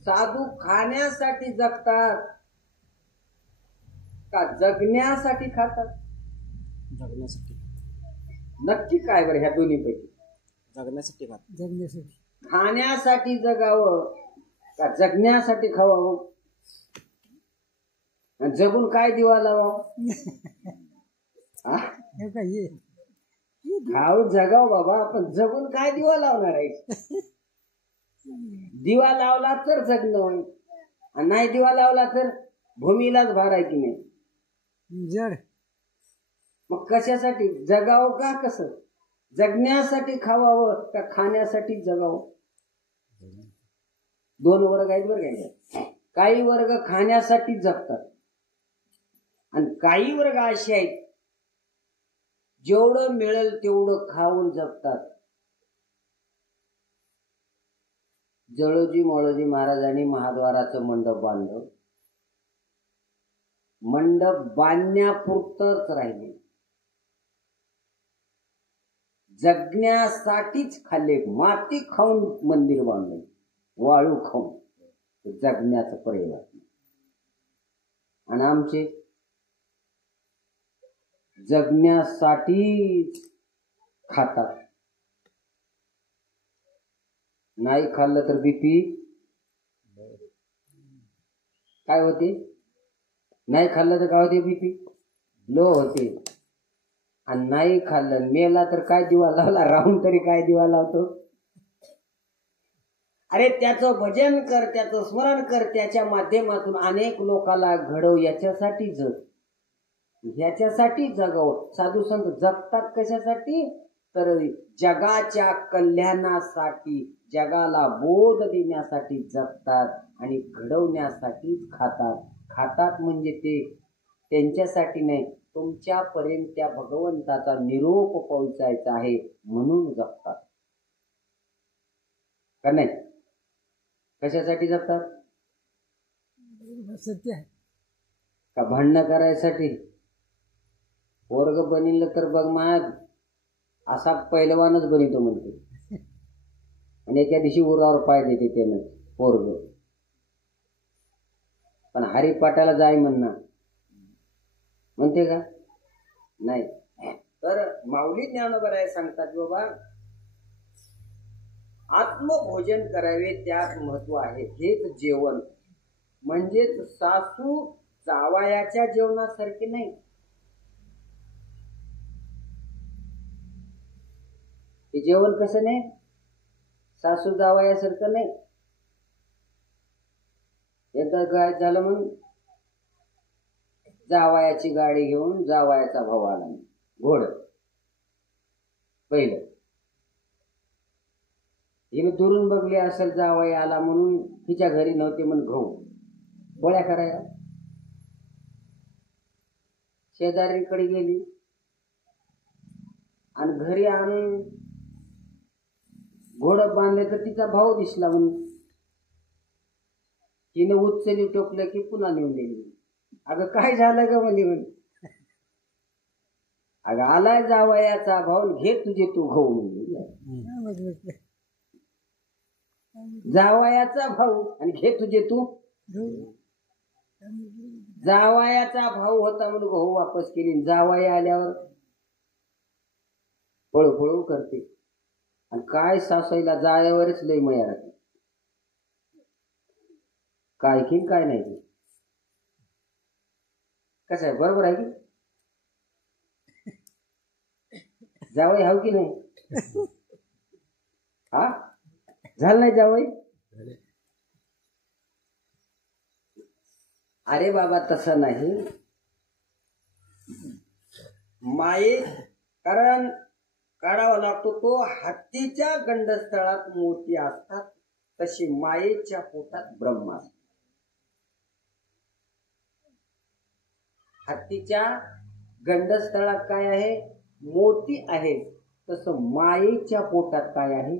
साधू खाण्यासाठी जगतात का जगण्यासाठी खातात? जगण्यासाठी. नक्की काय बरं ह्या दोन्ही पैकी? जगण्यासाठी खात. जगण्यासाठी. खाण्यासाठी जगावं का जगण्यासाठी खावावं? जगून काय दिवा लावावं? हे काय ये खाऊ जगाव बाबा, आपण जगून काय दिवा लावणार आहे? दिवा लावला तर जगणं होईल, आणि नाही दिवा लावला तर भूमीलाच भार आहे की नाही? जड. मग कशासाठी जगावं का? कसं जगण्यासाठी खावावं का खाण्यासाठी जगावं? दोन वर्ग आहेत बरं काय. काही वर्ग खाण्यासाठी जगतात आणि काही वर्ग असे आहेत जेवढं मिळेल तेवढं खाऊन जगतात. जळोजी मळोजी महाराजांनी महाद्वाराचं मंडप बांधलं, मंडप बांधण्यापुरतच राहिले, जगण्यासाठीच खाल्ले. माती खाऊन मंदिर बांधले, वाळू खाऊन, जगण्याचं पर्याय. आणि आमचे जगण्यासाठीच खातात. नाही खाल्लं तर बीपी काय होते? नाही खाल्लं तर काय होते? बीपी लो होते. आणि नाही खाल्लं मेला तर काय दिवा लावला? राहून तरी काय दिवा लावतो? अरे त्याचं भजन कर, त्याचं स्मरण कर, त्याच्या माध्यमातून अनेक लोकांना घडव. याच्यासाठी जग, ह्याच्यासाठी जगावं. साधू संत जगतात कशासाठी? तर जगाच्या कल्याणासाठी, जगाला बोध देण्यासाठी जगतात आणि घडवण्यासाठीच खातात. खातात म्हणजे ते त्यांच्यासाठी नाही, तुमच्यापर्यंत त्या भगवंताचा निरोप पोहोचायचा आहे म्हणून जगतात का नाही? कशासाठी जगतात? सत्य आहे. का भांडणं करायसाठी? वर्ग बनिलं तर बघ महाग असा पहिलवानच बनितो म्हणते, आणि एका दिवशी उरावर पाय देते त्यानं पोरग. पण हरिपाठाला जाय म्हणणार म्हणते का? नाही. तर माऊली ज्ञानोबा सांगतात बाबा आत्मभोजन करावे, त्यात महत्व आहे. हेच जेवण म्हणजेच सासू जावयाच्या जेवणासारखे नाही. हे जेवण कसं नाही? सासू जावयासारखं नाही. एकदा काय झालं, मग जावयाची गाडी घेऊन जावयाचा भाऊ आला, घोड पहिलं. हिने दुरून बघले असेल जावई आला म्हणून, तिच्या घरी नव्हते म्हणून गहू पोळ्या करायला शेजारीकडे गेली आणि घरी आणून घोड बांधले तर तिचा भाऊ दिसला म्हणून तिने उचली टोकलं की पुन्हा नेऊन दिली. अगं काय झालं ग म्हणे. अगं आलाय जावयाचा भाऊ, घे तुझे तू गहू म्हणले. जावयाचा भाऊ आणि घे तुझे तू. जावयाचा भाऊ होता म्हणून गहू वापस केली. जावई आल्यावर पळू करते आणि काय सासईला जायावरच लय मया राहते. काय की काय नाही. कसं आहे? बरोबर आहे की? जावई हाव की नाही? हा झालं नाही जावई? अरे बाबा तसं नाही. माये कारण काढावा लागतो तो हत्तीच्या गंडस्थळात मोती असतात तशी मायेच्या पोटात ब्रह्म असतात. हत्तीच्या गंडस्थळात काय आहे? मोती आहे. तसं मायेच्या पोटात काय आहे?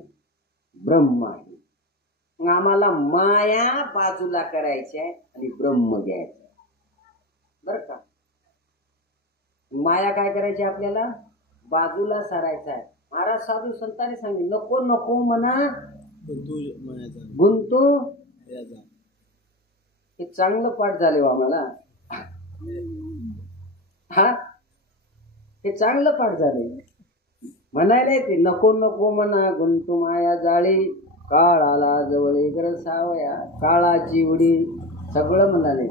ब्रह्म आहे. मग आम्हाला माया बाजूला करायची आहे आणि ब्रह्म घ्यायचं आहे. बर का? माया काय करायची आपल्याला? बाजूला सारायचं आहे. महाराज साधू संतांनी सांगितले नको नको म्हणा गुंतू. हे चांगलं पाठ झाले हो आम्हाला. हा हे चांगलं पाठ झाले. म्हणायला येते नको नको म्हणा गुंतू माया जाळी काळाला जवळे गर सावया काळाची उडी सगळं म्हणाले.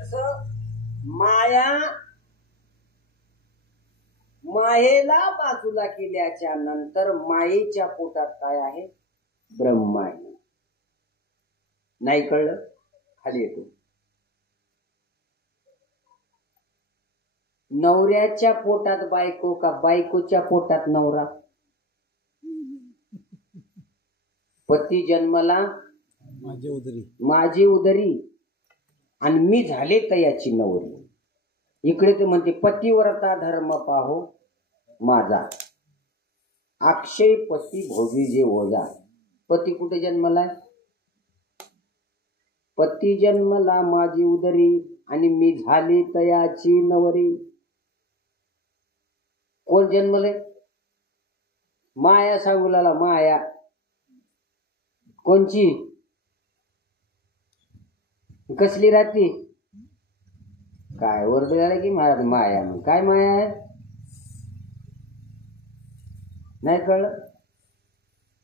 असं मायेला बाजूला केल्याच्या नंतर मायेच्या पोटात काय आहे? ब्रह्म आहे. नाही कळलं? खाली येतो. नवऱ्याच्या पोटात बायको का बायकोच्या पोटात नवरा? पती जन्मला माझी उदरी आणि मी झाले तयाची नवरी. इकडे ते म्हणते पतिव्रता धर्म पाहो माझा अक्षय पती भोगी जे ओझा. पती कुठे जन्मलाय? पती जन्मला माझी उदरी आणि मी झाली तयाची नवरी. कोण जन्मले? माया सांगू लागला. माया कोणची? कसली राहती? काय वर्द झाला की महाराज माया. मग काय माया आहे? नाही कळलं?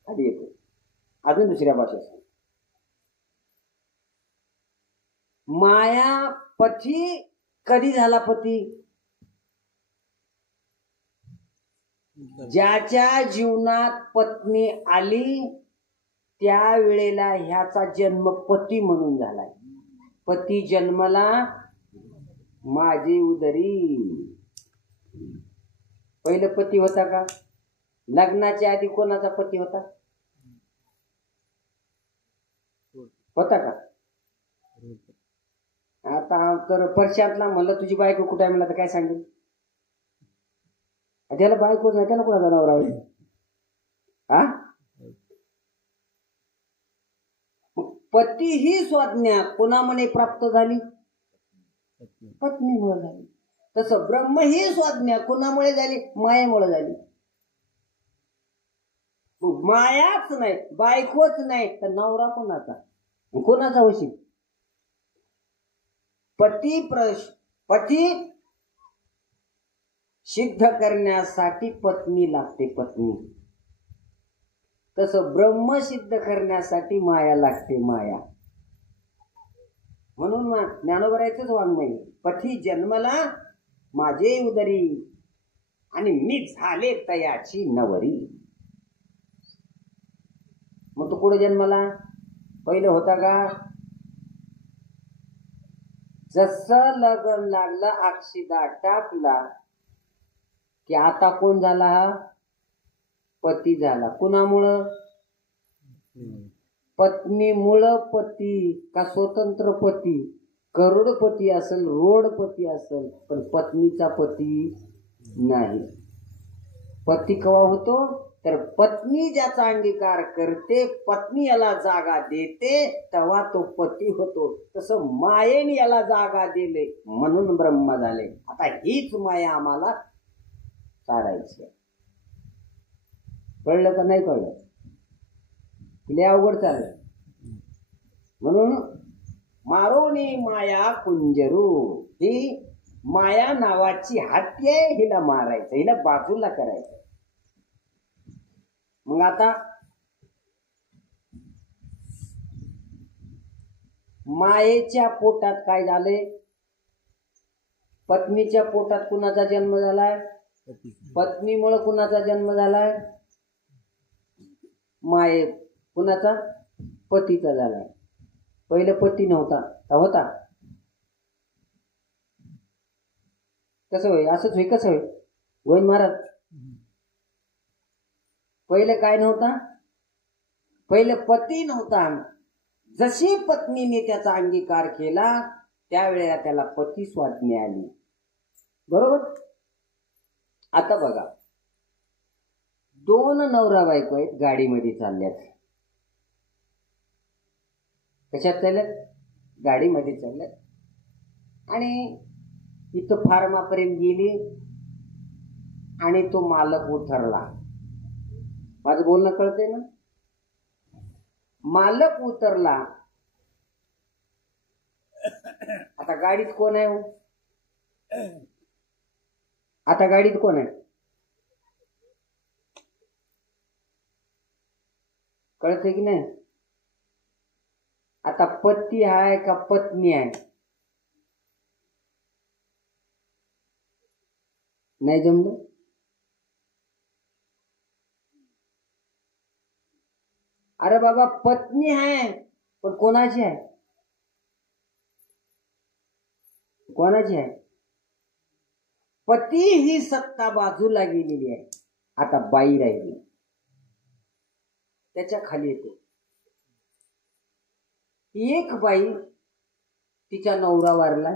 आधी येतो अजून दुसऱ्या भाषेत. माया पती कधी झाला पती? ज्याच्या जीवनात पत्नी आली त्या वेळेला ह्याचा जन्म पती म्हणून झालाय. पती जन्मला माझी उदरी. पहिलं पती होता का? लग्नाच्या आधी कोणाचा पती होता? होता का? आता तर परशातला म्हणलं तुझी बायको कुठे आहे म्हणलं तर काय सांगेल? त्याला बायकोच नाही, त्याला कोणाचा नवरा होईल? हा पती ही संज्ञा कोणामुळे प्राप्त झाली? पत्नीमुळे झाली. तसं ब्रह्म ही संज्ञा कोणामुळे झाली? मायेमुळे झाली. मायाच नाही बायकोच नाही तर नवरा कोणाचा? कोणाचा होशील? पती सिद्ध करण्यासाठी पत्नी लागते. पत्नी तसं ब्रह्म सिद्ध करण्यासाठी माया लागते. माया म्हणून ज्ञानोबरायचंच वाङ्मय पती जन्मला माझे उदरी आणि मी झाले तयाची नवरी. मग तो कुठे जन्मला? पहिलं होता का? जसं लग्न लागलं अक्षिदा टाकला की आता कोण झाला? हा पती झाला. कुणामुळं? पत्नीमुळं पती का स्वतंत्र पती? करोडपती असेल रोडपती असेल पण पत्नीचा पती नाही. पती केव्हा होतो? तर पत्नी ज्याचा अंगीकार करते पत्नी याला जागा देते तेव्हा तो पती होतो. तसं मायेने याला जागा दिले म्हणून ब्रह्म झाले. आता हीच माया आम्हाला चारायची. कळलं का नाही कळलं? लय अवघड चाललं. म्हणून मारोनी माया कुंजरू ही माया नावाची हत्ती आहे. हिला मारायचं, हिला बाजूला करायचं. मग आता मायेच्या पोटात काय झाले? पत्नीच्या पोटात कुणाचा जन्म झालाय? पत्नीमुळे कुणाचा जन्म झालाय? माये कुणाचा? पतीचा झालाय. पहिले पती नव्हता का होता? कसं होय? असंच होय. कसं होय गोविंद महाराज? पहिले काय नव्हता? पहिले पती नव्हता. जशी पत्नीने त्याचा अंगीकार केला त्यावेळेला त्याला पती स्वाद मिळाली. बरोबर? आता बघा, दोन नवरा बायको आहेत, गाडीमध्ये चालल्यात. कशात चालल्यात? गाडीमध्ये चालल्यात. आणि इथं फार्मापर्यंत गेली आणि तो मालक उतरला. माझं बोलणं कळतंय ना? मालक उतरला. आता गाडीत कोण आहे? आता गाडीत कोण आहे? कळतंय की नाही? आता पती आहे का पत्नी आहे? नाही जमलं? अरे बाबा पत्नी आहे पण कोणाची आहे? कोणाची आहे? पती ही सत्ता बाजूला गेलेली आहे. आता बाई राहिली, त्याच्या खाली येते. एक बाई, तिचा नवरा वारला.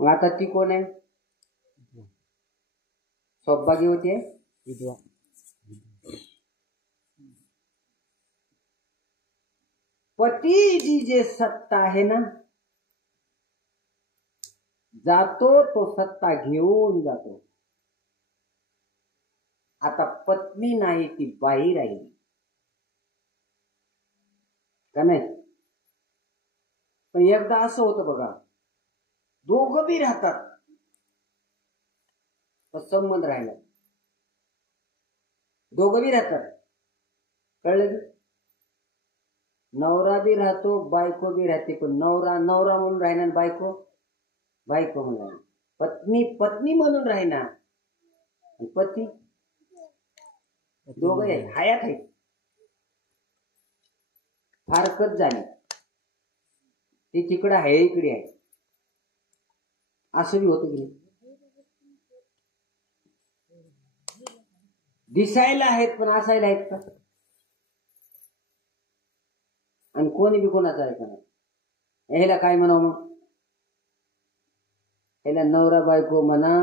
मग आता ती कोण आहे? सौभाग्यवती आहे, विधवा. पती जी जे सत्ता आहे ना, जातो तो सत्ता घेऊन जातो. आता पत्नी नाही, ती बाई राहिली का नाही? पण एकदा असं होतं बघा, दोघं बी राहतात पण संबंध राहिला. दोघं बी राहतात, कळलं की? नवरा बी राहतो, बायको बी राहते, पण नवरा नवरा म्हणून राहिना, बायको बायको म्हणून राहिना. पत्नी पत्नी म्हणून राहिना, पती दोघं हयात आहेत. फारकत झाली, ती तिकडं आहे, इकडे आहे. असं बी होतं की नाही? दिसायला आहेत पण असायला आहेत का? आणि कोणी बी कोणाचं ऐकणार? ह्याला काय म्हणावं मग? ह्याला नवरा बायको म्हणा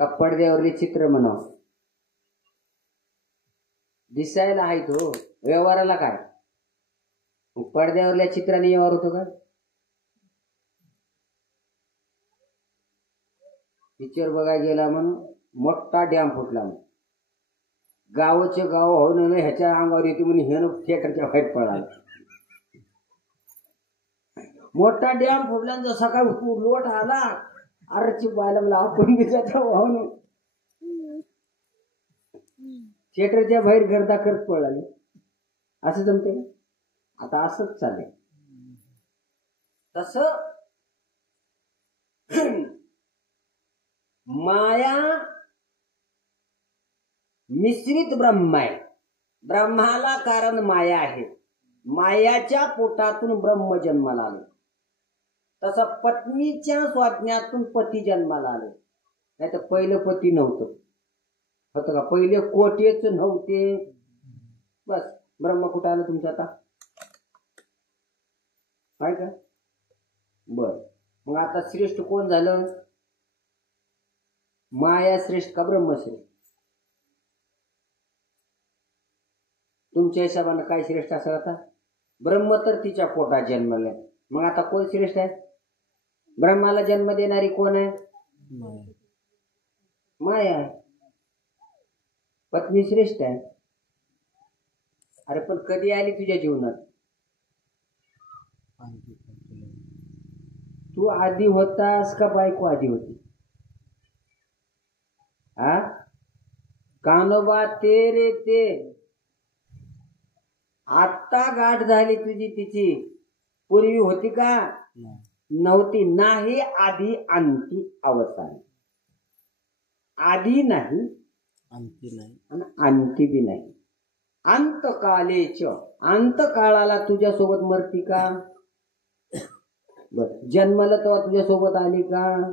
का पडद्यावरले चित्र म्हणावं? दिसायला आहेत हो, व्यवहाराला काय? पडद्यावरल्या चित्राने व्यवहार होतो का? पिक्चर बघायला गेला म्हणून मोठा डॅम फुटला, गावचे गाव होऊन ह्याच्या अंगावर येते म्हणून हे थिएटरच्या बाहेर पळाला. मोठा डॅम फुटला, जसा काय लोट आला, अरची बायला मला आपण वाहून थिएटरच्या बाहेर गर्दा करत पळाले. असं जमते? आता असंच चालेल. तस माया मिश्रित ब्रह्म आहे. ब्रह्माला कारण माया आहे. मायाच्या पोटातून ब्रह्म जन्माला आले. तसं पत्नीच्या स्वाज्ञातून पती जन्माला आले. नाही तर पहिलं पती नव्हतं. होतं का? पहिले कोटेच नव्हते. बस ब्रह्म कुठं आलं तुमचं आता? काय का? बर, मग आता श्रेष्ठ कोण झालं? माया श्रेष्ठ का ब्रह्मश्रेष्ठ? तुमच्या हिशोबानं काय श्रेष्ठ असं? आता ब्रह्म तर तिच्या पोटात जन्मले, मग आता कोण श्रेष्ठ आहे? ब्रह्माला जन्म देणारी कोण आहे? माया आहे. पत्नी श्रेष्ठ आहे. अरे पण कधी आली तुझ्या जीवनात? तू आधी होतास का बायको आधी होती? हा, कानोबा ते रे ते. आत्ता गाठ झाली तुझी तिची. पूर्वी होती का? नाही. नव्हती. नाही आधी अंती अवसान. आधी नाही अंती नाही. आणि अंती बी नाही. अंतकालेच, अंतकाळाला तुझ्यासोबत मरती का? बर, जन्मलं तेव्हा तुझ्यासोबत आली का?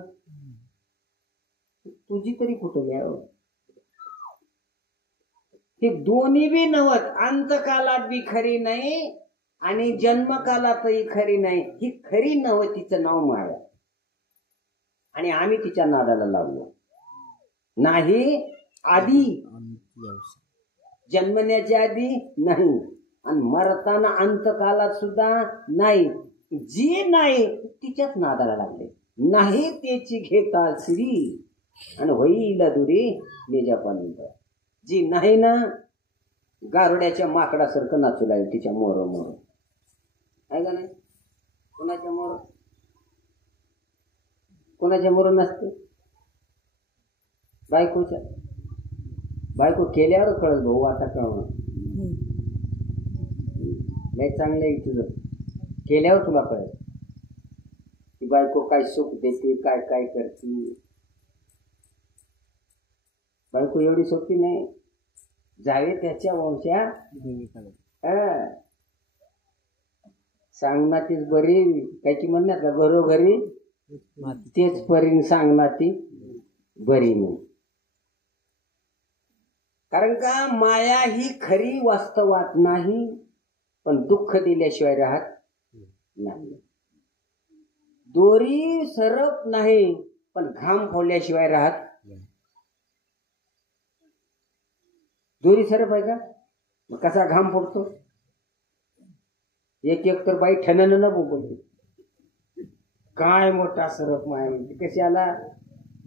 तुझी तरी कुठं घ्या. ते दोन्ही बी नव्हत. अंतकालात बी खरी नाही आणि जन्मकालातही खरी नाही. ही खरी नव्हत. तिचं नाव माया आणि आम्ही तिच्या नादाला लागलो. नाही आधी, अंती अवसान. जन्मण्याच्या आधी नाही आणि मरताना अंतकालात सुद्धा नाही. जी नाही तिच्याच नादाला लागले. नाही त्याची घेता श्री आणि होईल दुरी निजापर्यंत. जी नाही ना, गारुड्याच्या माकडासारखं नाचू लागेल तिच्या मोर मोर. आहे का नाही? कोणाच्या मोर, कोणाच्या मोर नसते? बायकोच्या. बायको केल्यावर कळत भाऊ, आता कळणार नाही. चांगलं आहे तुझं, केल्यावर तुला कळत की बायको काय सुख देते, काय काय करते. बायको एवढी सोपी नाही. जावे त्याच्या वंशा सांगना तीच बरी, कायची म्हणण्यात का घरोघरी तेच परीन सांगना ती बरी नाही. कारण का माया ही खरी वास्तवात नाही, पण दुःख दिल्याशिवाय राहत नाही. दोरी सरप नाही, पण घाम फोडल्याशिवाय राहत. दोरी सरप आहे का? मग कसा घाम फोडतो? एक एक तर बाई ठणन न बोलते. काय मोठा सरप माया म्हणते. कशाला?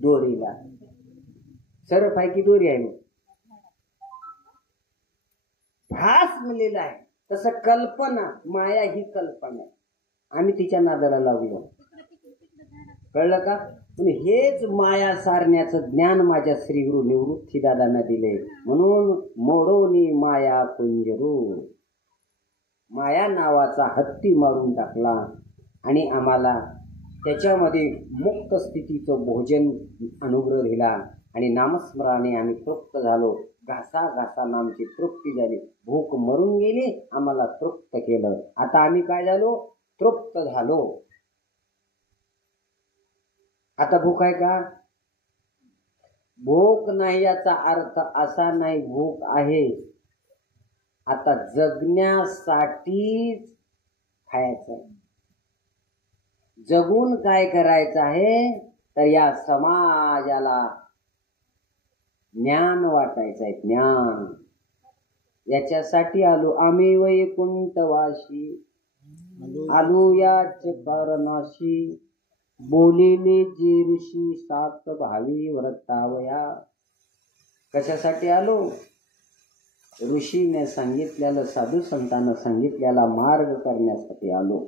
दोरीला. सरप आहे की दोरी आहे? भास मिळलेला आहे. तसं कल्पना, माया ही कल्पना आहे. आम्ही तिच्या नादाला लागलो. कळलं का? पण हेच माया सारण्याचं ज्ञान माझ्या श्रीगुरु निवृत्ती दादांना दिले. म्हणून मोडोनी माया कुंजरू, माया नावाचा हत्ती मारून टाकला आणि आम्हाला त्याच्यामध्ये मुक्त स्थितीचं भोजन अनुग्रह दिला आणि नामस्मरणाने आम्ही तृप्त झालो. घासा घासानं आमची तृप्ती झाली. भूक मरून गेली, आम्हाला तृप्त केलं. आता आम्ही काय झालो? तृप्त झालो. आता भूक आहे का? भूक नाही याचा अर्थ असा नाही भूक आहे. आता जगण्यासाठीच खायचं. जगून काय करायचं आहे? तर या समाजाला ज्ञान वाटायचं आहे. ज्ञान, याच्यासाठी आलो आम्ही वैकुंठवासी. आलो याच कारणाशी, बोलिले जे ऋषी सात भावी व्रतावया. कशासाठी आलो? ऋषीने सांगितलेलं, साधू संतांना सांगितलेला मार्ग करण्यासाठी आलो.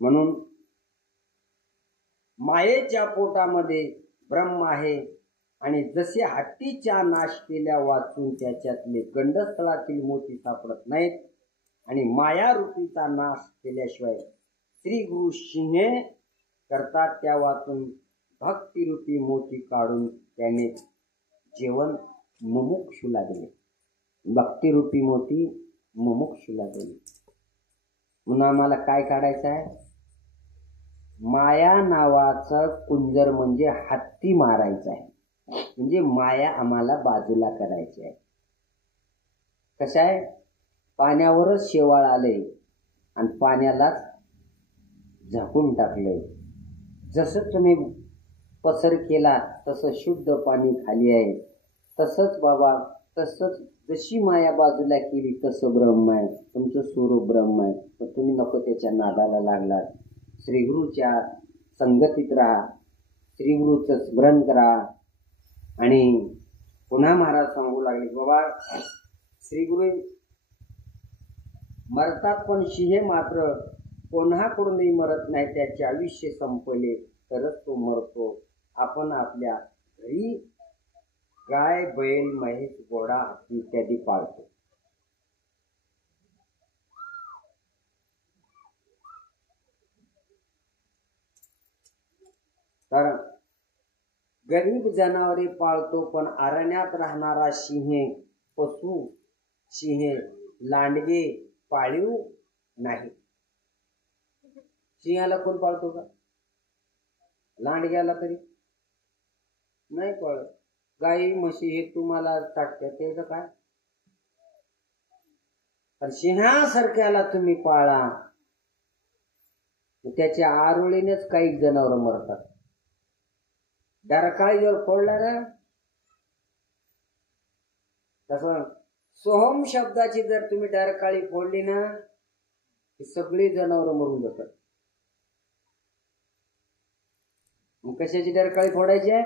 म्हणून मायेच्या पोटामध्ये ब्रह्म आहे आणि जसे हत्तीच्या नाश केल्या वाचून त्याच्यातले गंडस्थळातील मोती सापडत नाहीत आणि माया रूपीचा नाश केल्याशिवाय श्री गुरु सिंहे करतात, त्या वाचून भक्तिरूपी मोती काढून त्याने जेवण मुमुक्षुला दिले. भक्तिरूपी मोती मुमुक्षुला दिले. म्हणून आम्हाला काय काढायचं आहे? माया नावाचं कुंजर म्हणजे हत्ती मारायचं आहे. म्हणजे माया आम्हाला बाजूला करायची आहे. कसं आहे? पाण्यावरच शेवाळ आलंय आणि पाण्यालाच झाकून टाकलंय. जसं तुम्ही पसर केला तसं शुद्ध पाणी खाली आहे. तसंच बाबा, तसंच जशी माया बाजूला केली तसं ब्रह्म आहे. तुमचं स्वरूप ब्रह्म आहे. तर तुम्ही नको त्याच्या नादाला लागलात. श्रीगुरूच्या संगतीत राहा, श्रीगुरूचं स्मरण करा. आणि पुन्हा महाराज सांगू लागले, बाबा श्रीगुरू मरतात पण शिहे मात्र कोणाकडूनही मरत नाही. त्याचे आयुष्य संपले तरच तो मरतो. आपण आपल्या घरी गाय, बैल, म्हैस, घोडा इत्यादी पाळतो. कारण गरीब जनावरे पाळतो, पण अरण्यात राहणारा सिंह, पशु सिंह, लांडगे पाळीव नाही. सिंहाला कोण पाळतो का? लांडग्याला तरी नाही पाळत. गाई म्हशी हे तुम्हाला टाकतात त्याचं काय? पण सिंहासारख्याला तुम्ही पाळा, त्याच्या आरोळीनेच काही जनावर मरतात. डरकाळी जर फोडला ना, तसं सोहम शब्दाची जर तुम्ही डरकाळी फोडली ना, ही सगळी जनावर मरून जातात. मग कशाची डरकाळी फोडायची आहे?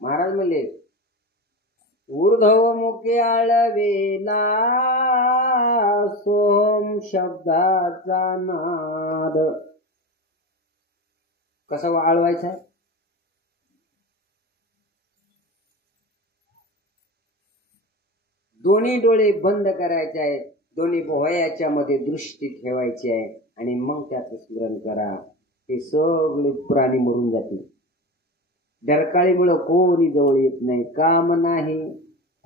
महाराज म्हणले, ऊर्ध्व मुखे आळवेला सोहम शब्दाचा नाद. कसा आळवायचा? दोन्ही डोळे बंद करायचे आहेत, दोन्ही भोवयाच्या मध्ये दृष्टी ठेवायची आहे आणि मग त्याचं स्मरण करा. हे सगळे प्राणी मरून जातील. डरकाळीमुळं कोणी जवळ येत नाही. काम नाही,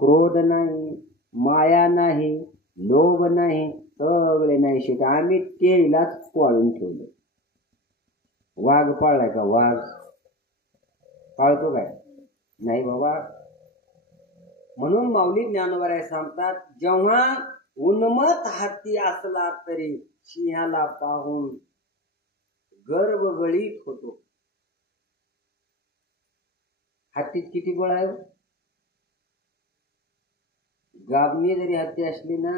क्रोध नाही, माया नाही, लोभ नाही, सगळे नाही. शेवटी आम्ही तेलाच पाळून ठेवलं. वाघ पाळलाय का? वाघ पाळतो काय? नाही बाबा. म्हणून माऊली ज्ञानोबा सांगतात, जेव्हा उन्मत हाती असला तरी सिंहाला पाहून गर्वगळीत होतो. हत्तीत किती बळ आहे? गाबणी जरी हत्ती असली ना,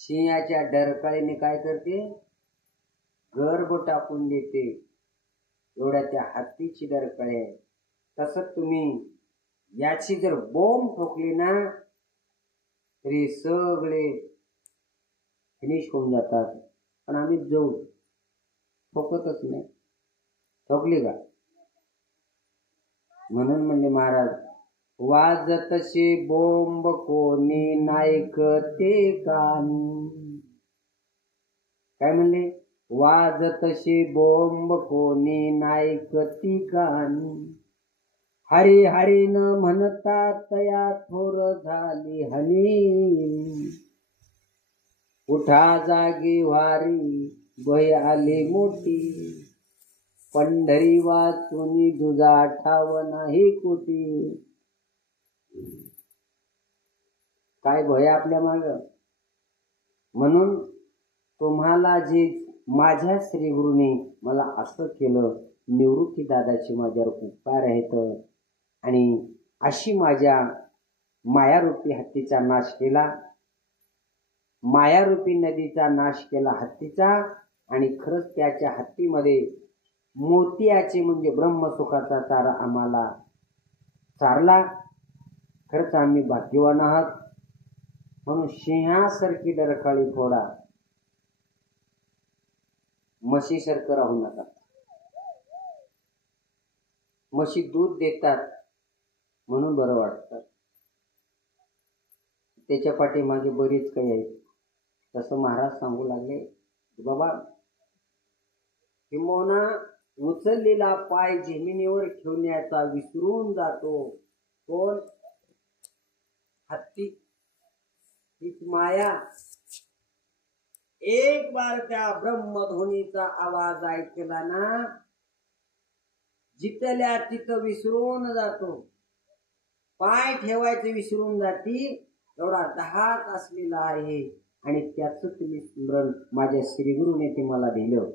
सिंहाच्या डरकाळीने काय करते? गर्भ टाकून देते. एवढ्या त्या हत्तीची डरकाळी आहे. तसंच तुम्ही याची जर बोंब ठोकली ना, तरी सगळे फिनिश होऊन जातात. पण आम्ही जाऊ ठोकतच नाही. ठोकली का? म्हणून म्हणले महाराज, वाजतशी बोंब कोणी नायकते कानी. काय म्हणले? वाजतशी बोंब कोणी नायकती कानी. हरी हरी न म्हणता तया थोर झाली हनी. उठा जागी वारी बही आली मोठी. पंढरी वाचुनी दुजा ठाव नाही कुटी. काय भय आपल्या माग. म्हणून तुम्हाला जे माझ्या श्रीगुरूने मला असं केलं, निवृत्ती दादाची माझ्यावर उपकार आहेत आणि अशी माझ्या मायारूपी हत्तीचा नाश केला, मायारूपी नदीचा नाश केला हत्तीचा. आणि खरंच त्याच्या हत्तीमध्ये मोतियाचे म्हणजे ब्रह्मसुखाचा चारा आम्हाला चारला. खरंच आम्ही भाग्यवान आहात. म्हणून सिंहासारखी डरकाळी फोडा, म्हशीसारखं राहू नका. म्हशी दूध देतात म्हणून बरं वाटतं, त्याच्या पाठीमागे बरीच काही आहे. तसं महाराज सांगू लागले, बाबा किंबहुना उचललेला पाय जमिनीवर ठेवण्याचा विसरून जातो. कोण? हत्ती. हीच माया. एक बार त्या ब्रह्मध्वनीचा आवाज ऐकला ना, जिथल्या तिथं विसरून जातो. पाय ठेवायचं विसरून जाती. एवढा धाक असलेला आहे आणि त्याच तुम्ही स्मरण माझ्या श्रीगुरूने ते मला दिलं.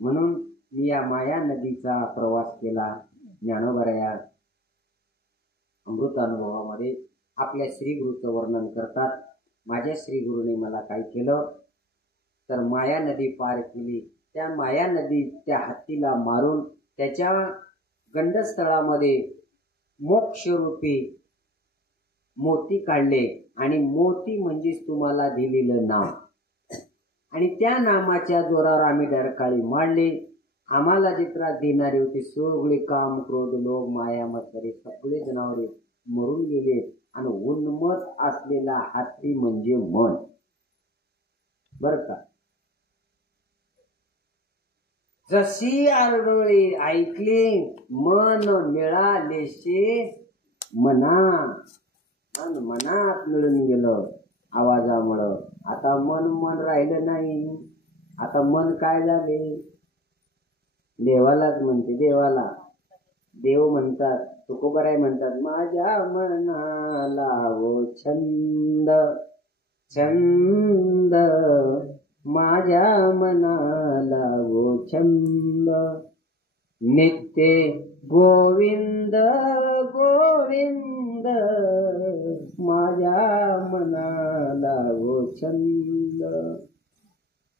म्हणून मी या माया नदीचा प्रवास केला. ज्ञानोबा अमृत अनुभवामध्ये आपल्या श्रीगुरूचं वर्णन करतात. माझ्या श्रीगुरूने मला काय केलं तर माया नदी पार केली. त्या माया नदी त्या हत्तीला मारून त्याच्या गंडस्थळामध्ये मोक्षरूपी मोती काढले. आणि मोती म्हणजेच तुम्हाला दिलेलं नाम. आणि त्या नामाच्या जोरावर आम्ही डरकाळी मांडली. आम्हाला जे त्रास देणारे होते सगळे काम, क्रोध, लोभ, माया, मत्सरी सगळे जनावरे मरून गेले. आणि उन्मत असलेला हत्ती म्हणजे मन. बर का? जशी आरडोळे ऐकले मन मिळालेशे मना, मन मनात मिळून गेलं आवाजामुळं. आता मन मन राहिलं नाही. आता मन काय झाले? देवालाच म्हणते. देवाला देव म्हणतात, तुकोबाराय म्हणतात, माझ्या मनाला वो छंद छंद, माझ्या मनाला वो छंद, नित्य गोविंद गोविंद, माझ्या मनाला वो छंद.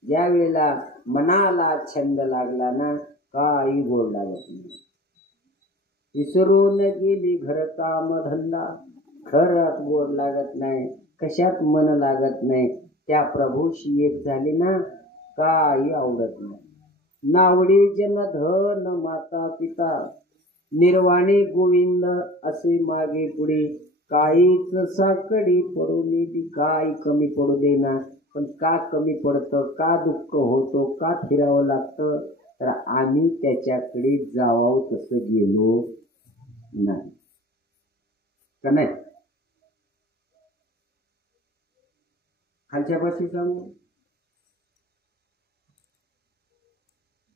ज्या वेळेला मनाला छंद लागला ना, काही गोड लागत नाही. विसरून गेली घर काम धंदा, खरंच गोड लागत नाही, कशात मन लागत नाही. त्या प्रभूशी एक झाली ना, काही आवडत नाही. नावडी जन धन माता पिता, निर्वाणी गोविंद असे मागे पुढे, काहीच साकडी पडू नये, काही कमी पडू देना. पण का कमी पडतं, का दुःख होतो, का फिरावं लागतं? तर आम्ही त्याच्याकडे जावं तसं गेलो नाही का नाही. खालच्या पाशी सांगू,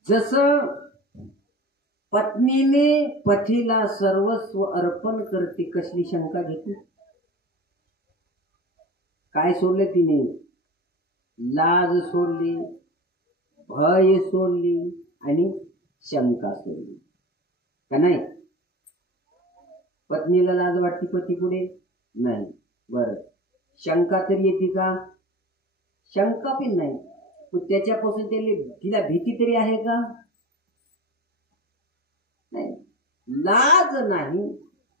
जसं पत्नीने पतीला सर्वस्व अर्पण करते, कसली शंका घेते? काय सोडले तिने? लाज सोडली, भय सोडली आणि शंका सोडली का नाही. पत्नीला लाज वाटते पती पुढे? नाही. बरं, शंका तरी येते का? शंका पण नाही. पण त्याच्यापासून तिला भीती तरी आहे का? नाही. लाज नाही,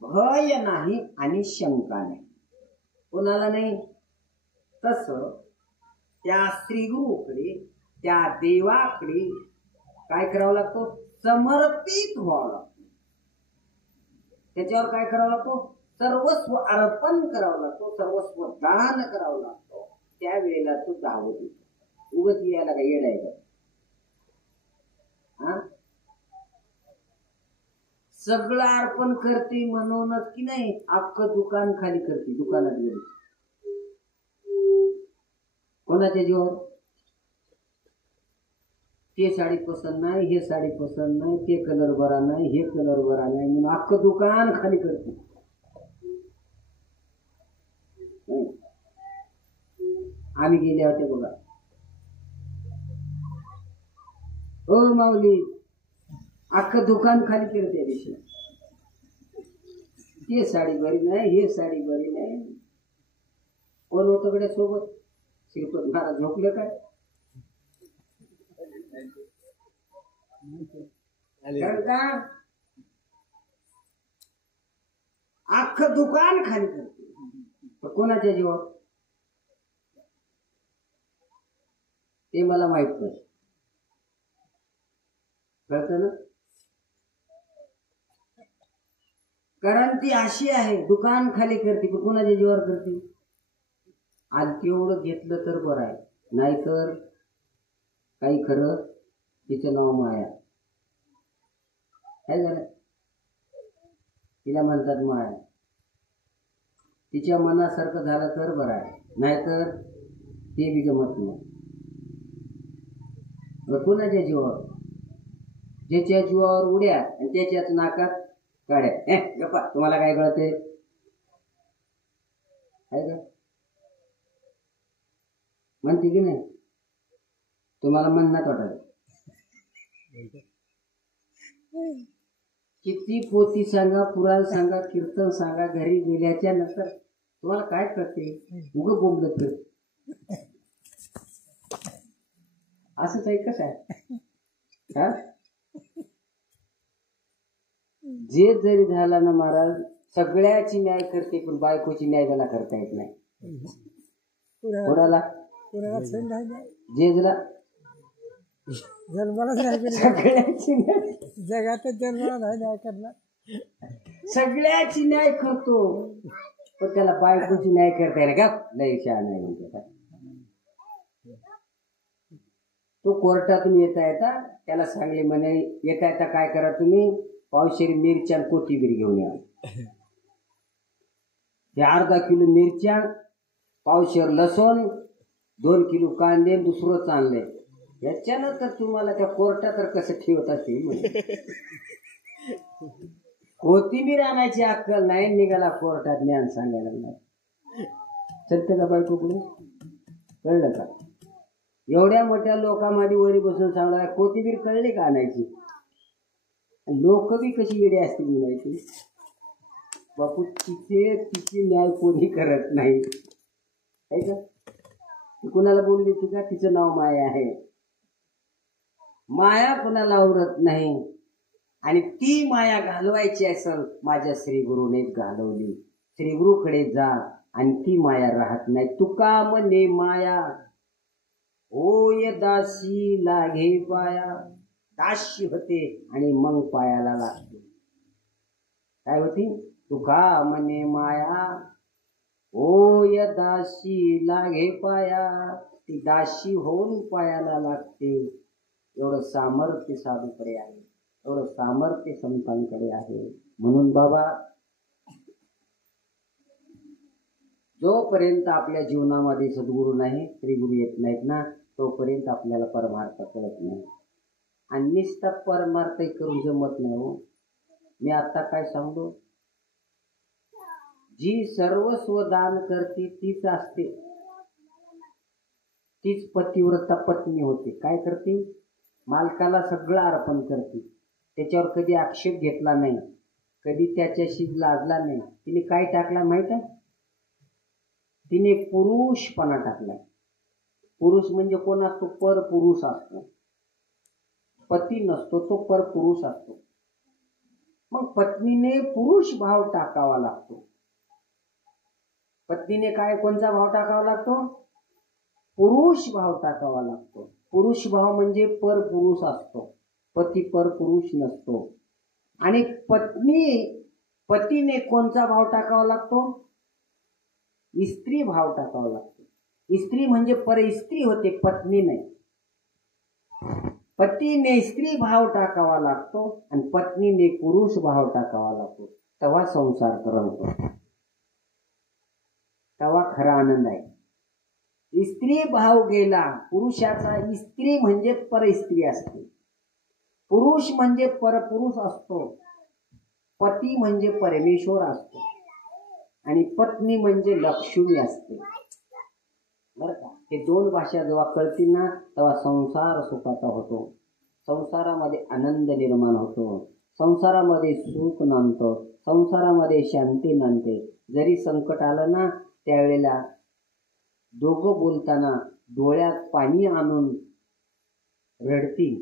भय नाही आणि शंका नाही. कोणाला नाही? तसं त्या श्रीगुरूकडे, त्या देवाकडे काय करावं लागतं? समर्पित व्हावं लागतं. त्याच्यावर काय करावं लागतो? सर्वस्व अर्पण करावं लागतो, सर्वस्व दान करावं लागतो. त्यावेळेला तो धावत येतो. उगत यायला काय येड आहे का? सगळं अर्पण करते म्हणूनच की नाही, अख्खं दुकान खाली करते. दुकानात गेली कोणाच्या जीवावर? ते साडी पसंत नाही, हे साडी पसंत नाही, ते कलर बरा नाही, हे कलर बरा नाही, म्हणून अख्खं दुकान खाली करते. आम्ही गेले होते बघा. हो माऊली, अख्खं दुकान खाली केलं त्या दिवशी. ते साडी बरी नाही, हे साडी बरी नाही. कोण होतं कडे सोबत? श्रीपत महाराज झोपले काय? अख्खं दुकान खाली करते. कोणाच्या जीवावर? ते मला माहित नाही. कळत ना? कारण ती अशी आहे, दुकान खाली करते, पण कोणाच्या जीवावर करते? आणि तेवढं घेतलं तर बरं आहे, नाहीतर काही खरं तिचं नाव माया. काय झालं? तिला म्हणतात माया. तिच्या मनासारखं झालं तर बरं आहे, नाहीतर ते बी जमत नाही. कोणाच्या जीवावर? ज्याच्या जीवावर उड्या आणि त्याच्याच नाकात काड्या. गप्पा, तुम्हाला काय कळते? काय का म्हणते की नाही? तुम्हाला म्हणण्यात वाटत. किती पोथी सांगा, पुराण सांगा, कीर्तन सांगा, घरी गेल्याच्या नंतर तुम्हाला काय कळते? उगं बोंबलत फिरते. असंच आहे. कसं आहे? जे जरी झाला ना महाराज, सगळ्याची न्याय करते, पण बायकोची न्याय त्याला करता येत नाही. कोणाला? जे जरा सगळ्याची न्याय, जगातच जन्माला नाही न्याय करणार. सगळ्याची न्याय करतो, पण त्याला बायकोची न्याय करता येईल का? नाही, शहा नाही म्हणते. तो कोर्टातून येता येता त्याला सांगले म्हणे येता येता काय करा तुम्ही पावशेरी मिरच्या आणि कोथिंबीर घेऊन या. हे अर्धा किलो मिरच्या, पावशेर लसूण, 2 किलो कांदे, दुसरंच आणलंय. याच्यानं तर तुम्हाला त्या कोर्टात तर कसं ठेवत असेल म्हणजे. कोथिंबीर आणायची अक्कल नाही, निघाला कोर्टात ज्ञान सांगायला नाही. सत्य का बायको पुढे कळलं का? एवढ्या मोठ्या लोकांमध्ये वरी बसून सांगला कोथिंबीर कळली का आणायची? लोक बी कशी वेळी असतील म्हणायची. बापू तिचे न्याय कोणी करत नाही का? कुणाला बोलू देते का? तिचं नाव माया आहे. माया कुणाला आवरत नाही. आणि ती माया घालवायची असेल माझ्या श्रीगुरूने घालवली. श्रीगुरूकडे जा आणि ती माया राहत नाही. तुका म्हणे माया होय दासी लागे पाया. दासी होते आणि मग पायाला लागते. काय होती? तुका म्हणे माया होय दासी लागे पाया. ती दासी होऊन पायाला लागते. एवढं सामर्थ्य साधूकडे आहे, एवढं सामर्थ्य संतांकडे आहे. म्हणून बाबा जोपर्यंत आपल्या जीवनामध्ये सद्गुरू नाही, श्रीगुरू येत नाहीत ना, तोपर्यंत आपल्याला परमार्थ कळत नाही. आणि निष्ठा परमार्थ करून जमत नाही हो. मी आता काय सांगतो, जी सर्वस्व दान करते तीच असते, तीच पतिव्रता पत्नी होते. काय करते? मालकाला सगळं अर्पण करते. त्याच्यावर कधी आक्षेप घेतला नाही, कधी त्याच्याशी लाजला नाही. तिने काय टाकला माहित आहे? तिने पुरुषपणा टाकला. पुरुष म्हणजे कोण असतो? पर पुरुष असतो. पती नसतो, तो पर पुरुष असतो. मग पत्नीने पुरुष भाव टाकावा लागतो. पत्नीने काय कोणता भाव टाकावा लागतो? पुरुष भाव टाकावा लागतो. पुरुष भाव म्हणजे पर पुरुष असतो, पती पर पुरुष नसतो. आणि पतीने कोणता भाव टाकावा लागतो? स्त्री भाव टाकावा लागतो. स्त्री म्हणजे पर स्त्री होते, पत्नी नाही. पतीने स्त्री भाव टाकावा लागतो आणि पत्नीने पुरुष भाव टाकावा लागतो. तेव्हा संसार करमतो, तेव्हा खरा आनंद आहे. स्त्री भाव गेला पुरुषाचा, स्त्री म्हणजे पर स्त्री असते, पुरुष म्हणजे परपुरुष असतो, पती म्हणजे परमेश्वर असतो आणि पत्नी म्हणजे लक्ष्मी असते. बरं का? हे दोन भाषा जेव्हा कळतील ना, तेव्हा संसार सुखाचा होतो. संसारामध्ये आनंद निर्माण होतो, संसारामध्ये सुख नांदतं, संसारामध्ये शांती नांदते. जरी संकट आलं ना, त्यावेळेला दोघं बोलताना डोळ्यात पाणी आणून रडतील,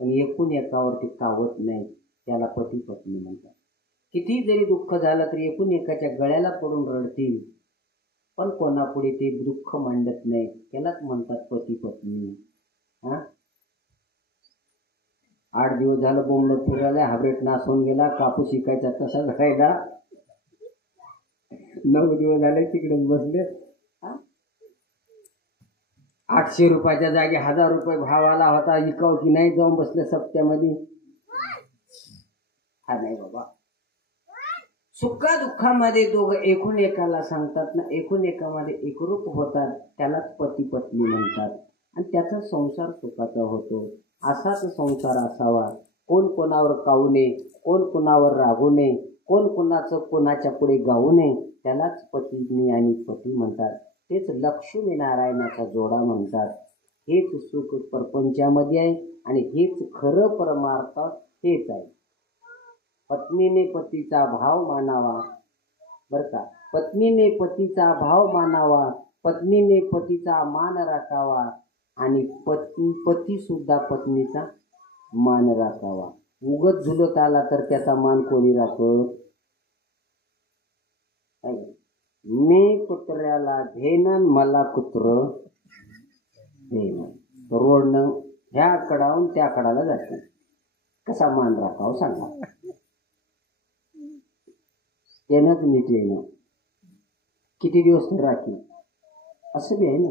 पण एकूण एकावरती कावत नाही. त्याला पती पत्नी म्हणतात. किती जरी दुःख झालं तरी एकूण एकाच्या गळ्याला पडून रडतील, पण कोणापुढे ते दुःख मांडत नाही. त्यालाच म्हणतात पती पत्नी. 8 दिवस झालं बोंबलत फिरायला, हाबरेट नासून गेला, कापूस शिकायचा तसाच राहिला. 9 दिवस झाले तिकडे बसले. 800 रुपयाच्या जागी 1000 रुपये भाव आला होता, इकाव की नाही, जाऊन बसले सप्त्यामध्ये. हा नाही बाबा. सुखा दुःखामध्ये दोघं एकूण एकाला सांगतात ना, एकूण एकामध्ये एकरूप होतात, त्यालाच पती पत्नी म्हणतात. आणि त्याचा संसार सुखाचा होतो. असाच संसार असावा. कोण कोणावर कावू नये, कोण कोणावर रागू नये, कोण कोणाचं कोणाच्या पुढे गाऊ नये. त्यालाच पत्नी आणि पती म्हणतात. तेच लक्ष्मीनारायणाचा जोडा म्हणतात. हेच सुख प्रपंचामध्ये आहे आणि हेच खरं परमार्थ हेच आहे. पत्नीने पतीचा भाव मानावा. बरं का? पत्नीने पतीचा भाव मानावा, पत्नीने पतीचा मान राखावा आणि पती सुद्धा पत्नीचा मान राखावा. उगत झुलत आला तर त्याचा मान कोणी राखत? मी कुत्र्याला घेणं, मला कुत्र घेणं. रोडनं ह्या कडावून त्या कडाला जाते. कसा मान राखावा सांगा? येणंच नीट येणं. किती दिवस राखी असं बी आहे ना.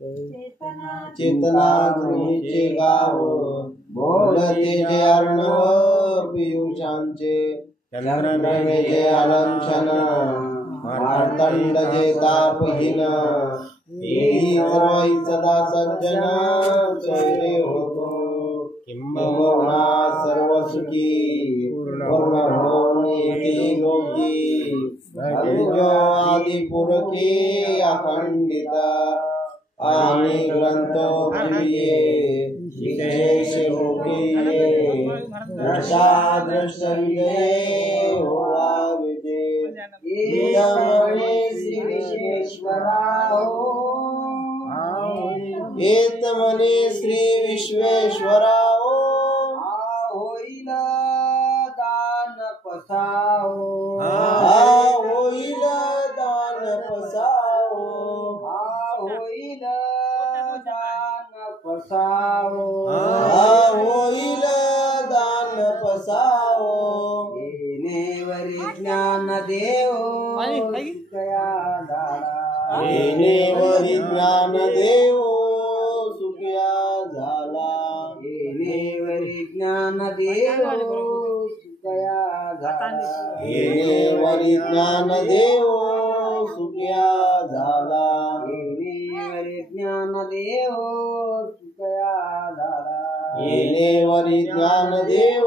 चेतना धुनीचे गाव बोलते जे अर्णव पियुषांचे चंद्रने जे अलंछन मार्तंड जे तापहीन एही सर्वई सदा सज्जन चैरे होतो किंबहुना सर्व सुखी पूर्ण होऊन येती लोकी अरुजो आदि पुरके अखंडिता आणि ग्रंथो प्रिये विशेष रूपी दशा दृष्ट विजय होवा विजय श्री विश्वेश्वराओ येत म्हणे श्री विश्वेश्वराओ होईल दान पसाओ होईल दान पसाओ होईल दान पसाओ होईल दान पसाओ येणेवरी ज्ञान देव सुखया झाला येणेवरी ज्ञान देव सुखया झाला येणेवरी ज्ञान देव सुखया झाला येणेवरी ज्ञान देव सुखया झाला येणेवरी ज्ञान देव सुखया झाला येणेवरी ज्ञान देव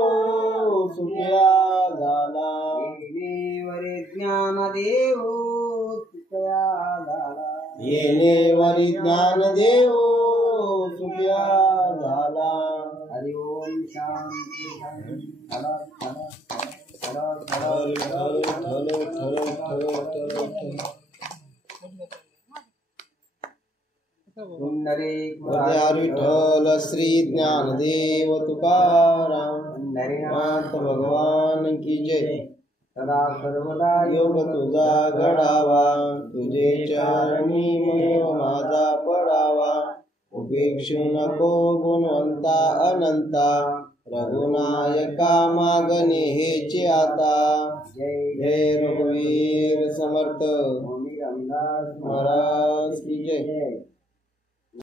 सुखया झाला येणेवरी ज्ञान देव सुखया झाला येणेवरी ज्ञान देव सुखया झाला हरि ओम शांती विठ्ठल श्री ज्ञानदेव तुकाराम पंढरीनाथ भगवान की जय सदा सर्वदा योग तुझा घडावा तुझे चरणी मय माझा पडावा उपेक्षू नको गुणवंता अनंता रघुनायका मागणे हेचे आता जय रघुवीर समर्थ स्वामी रामदास महाराज की जय.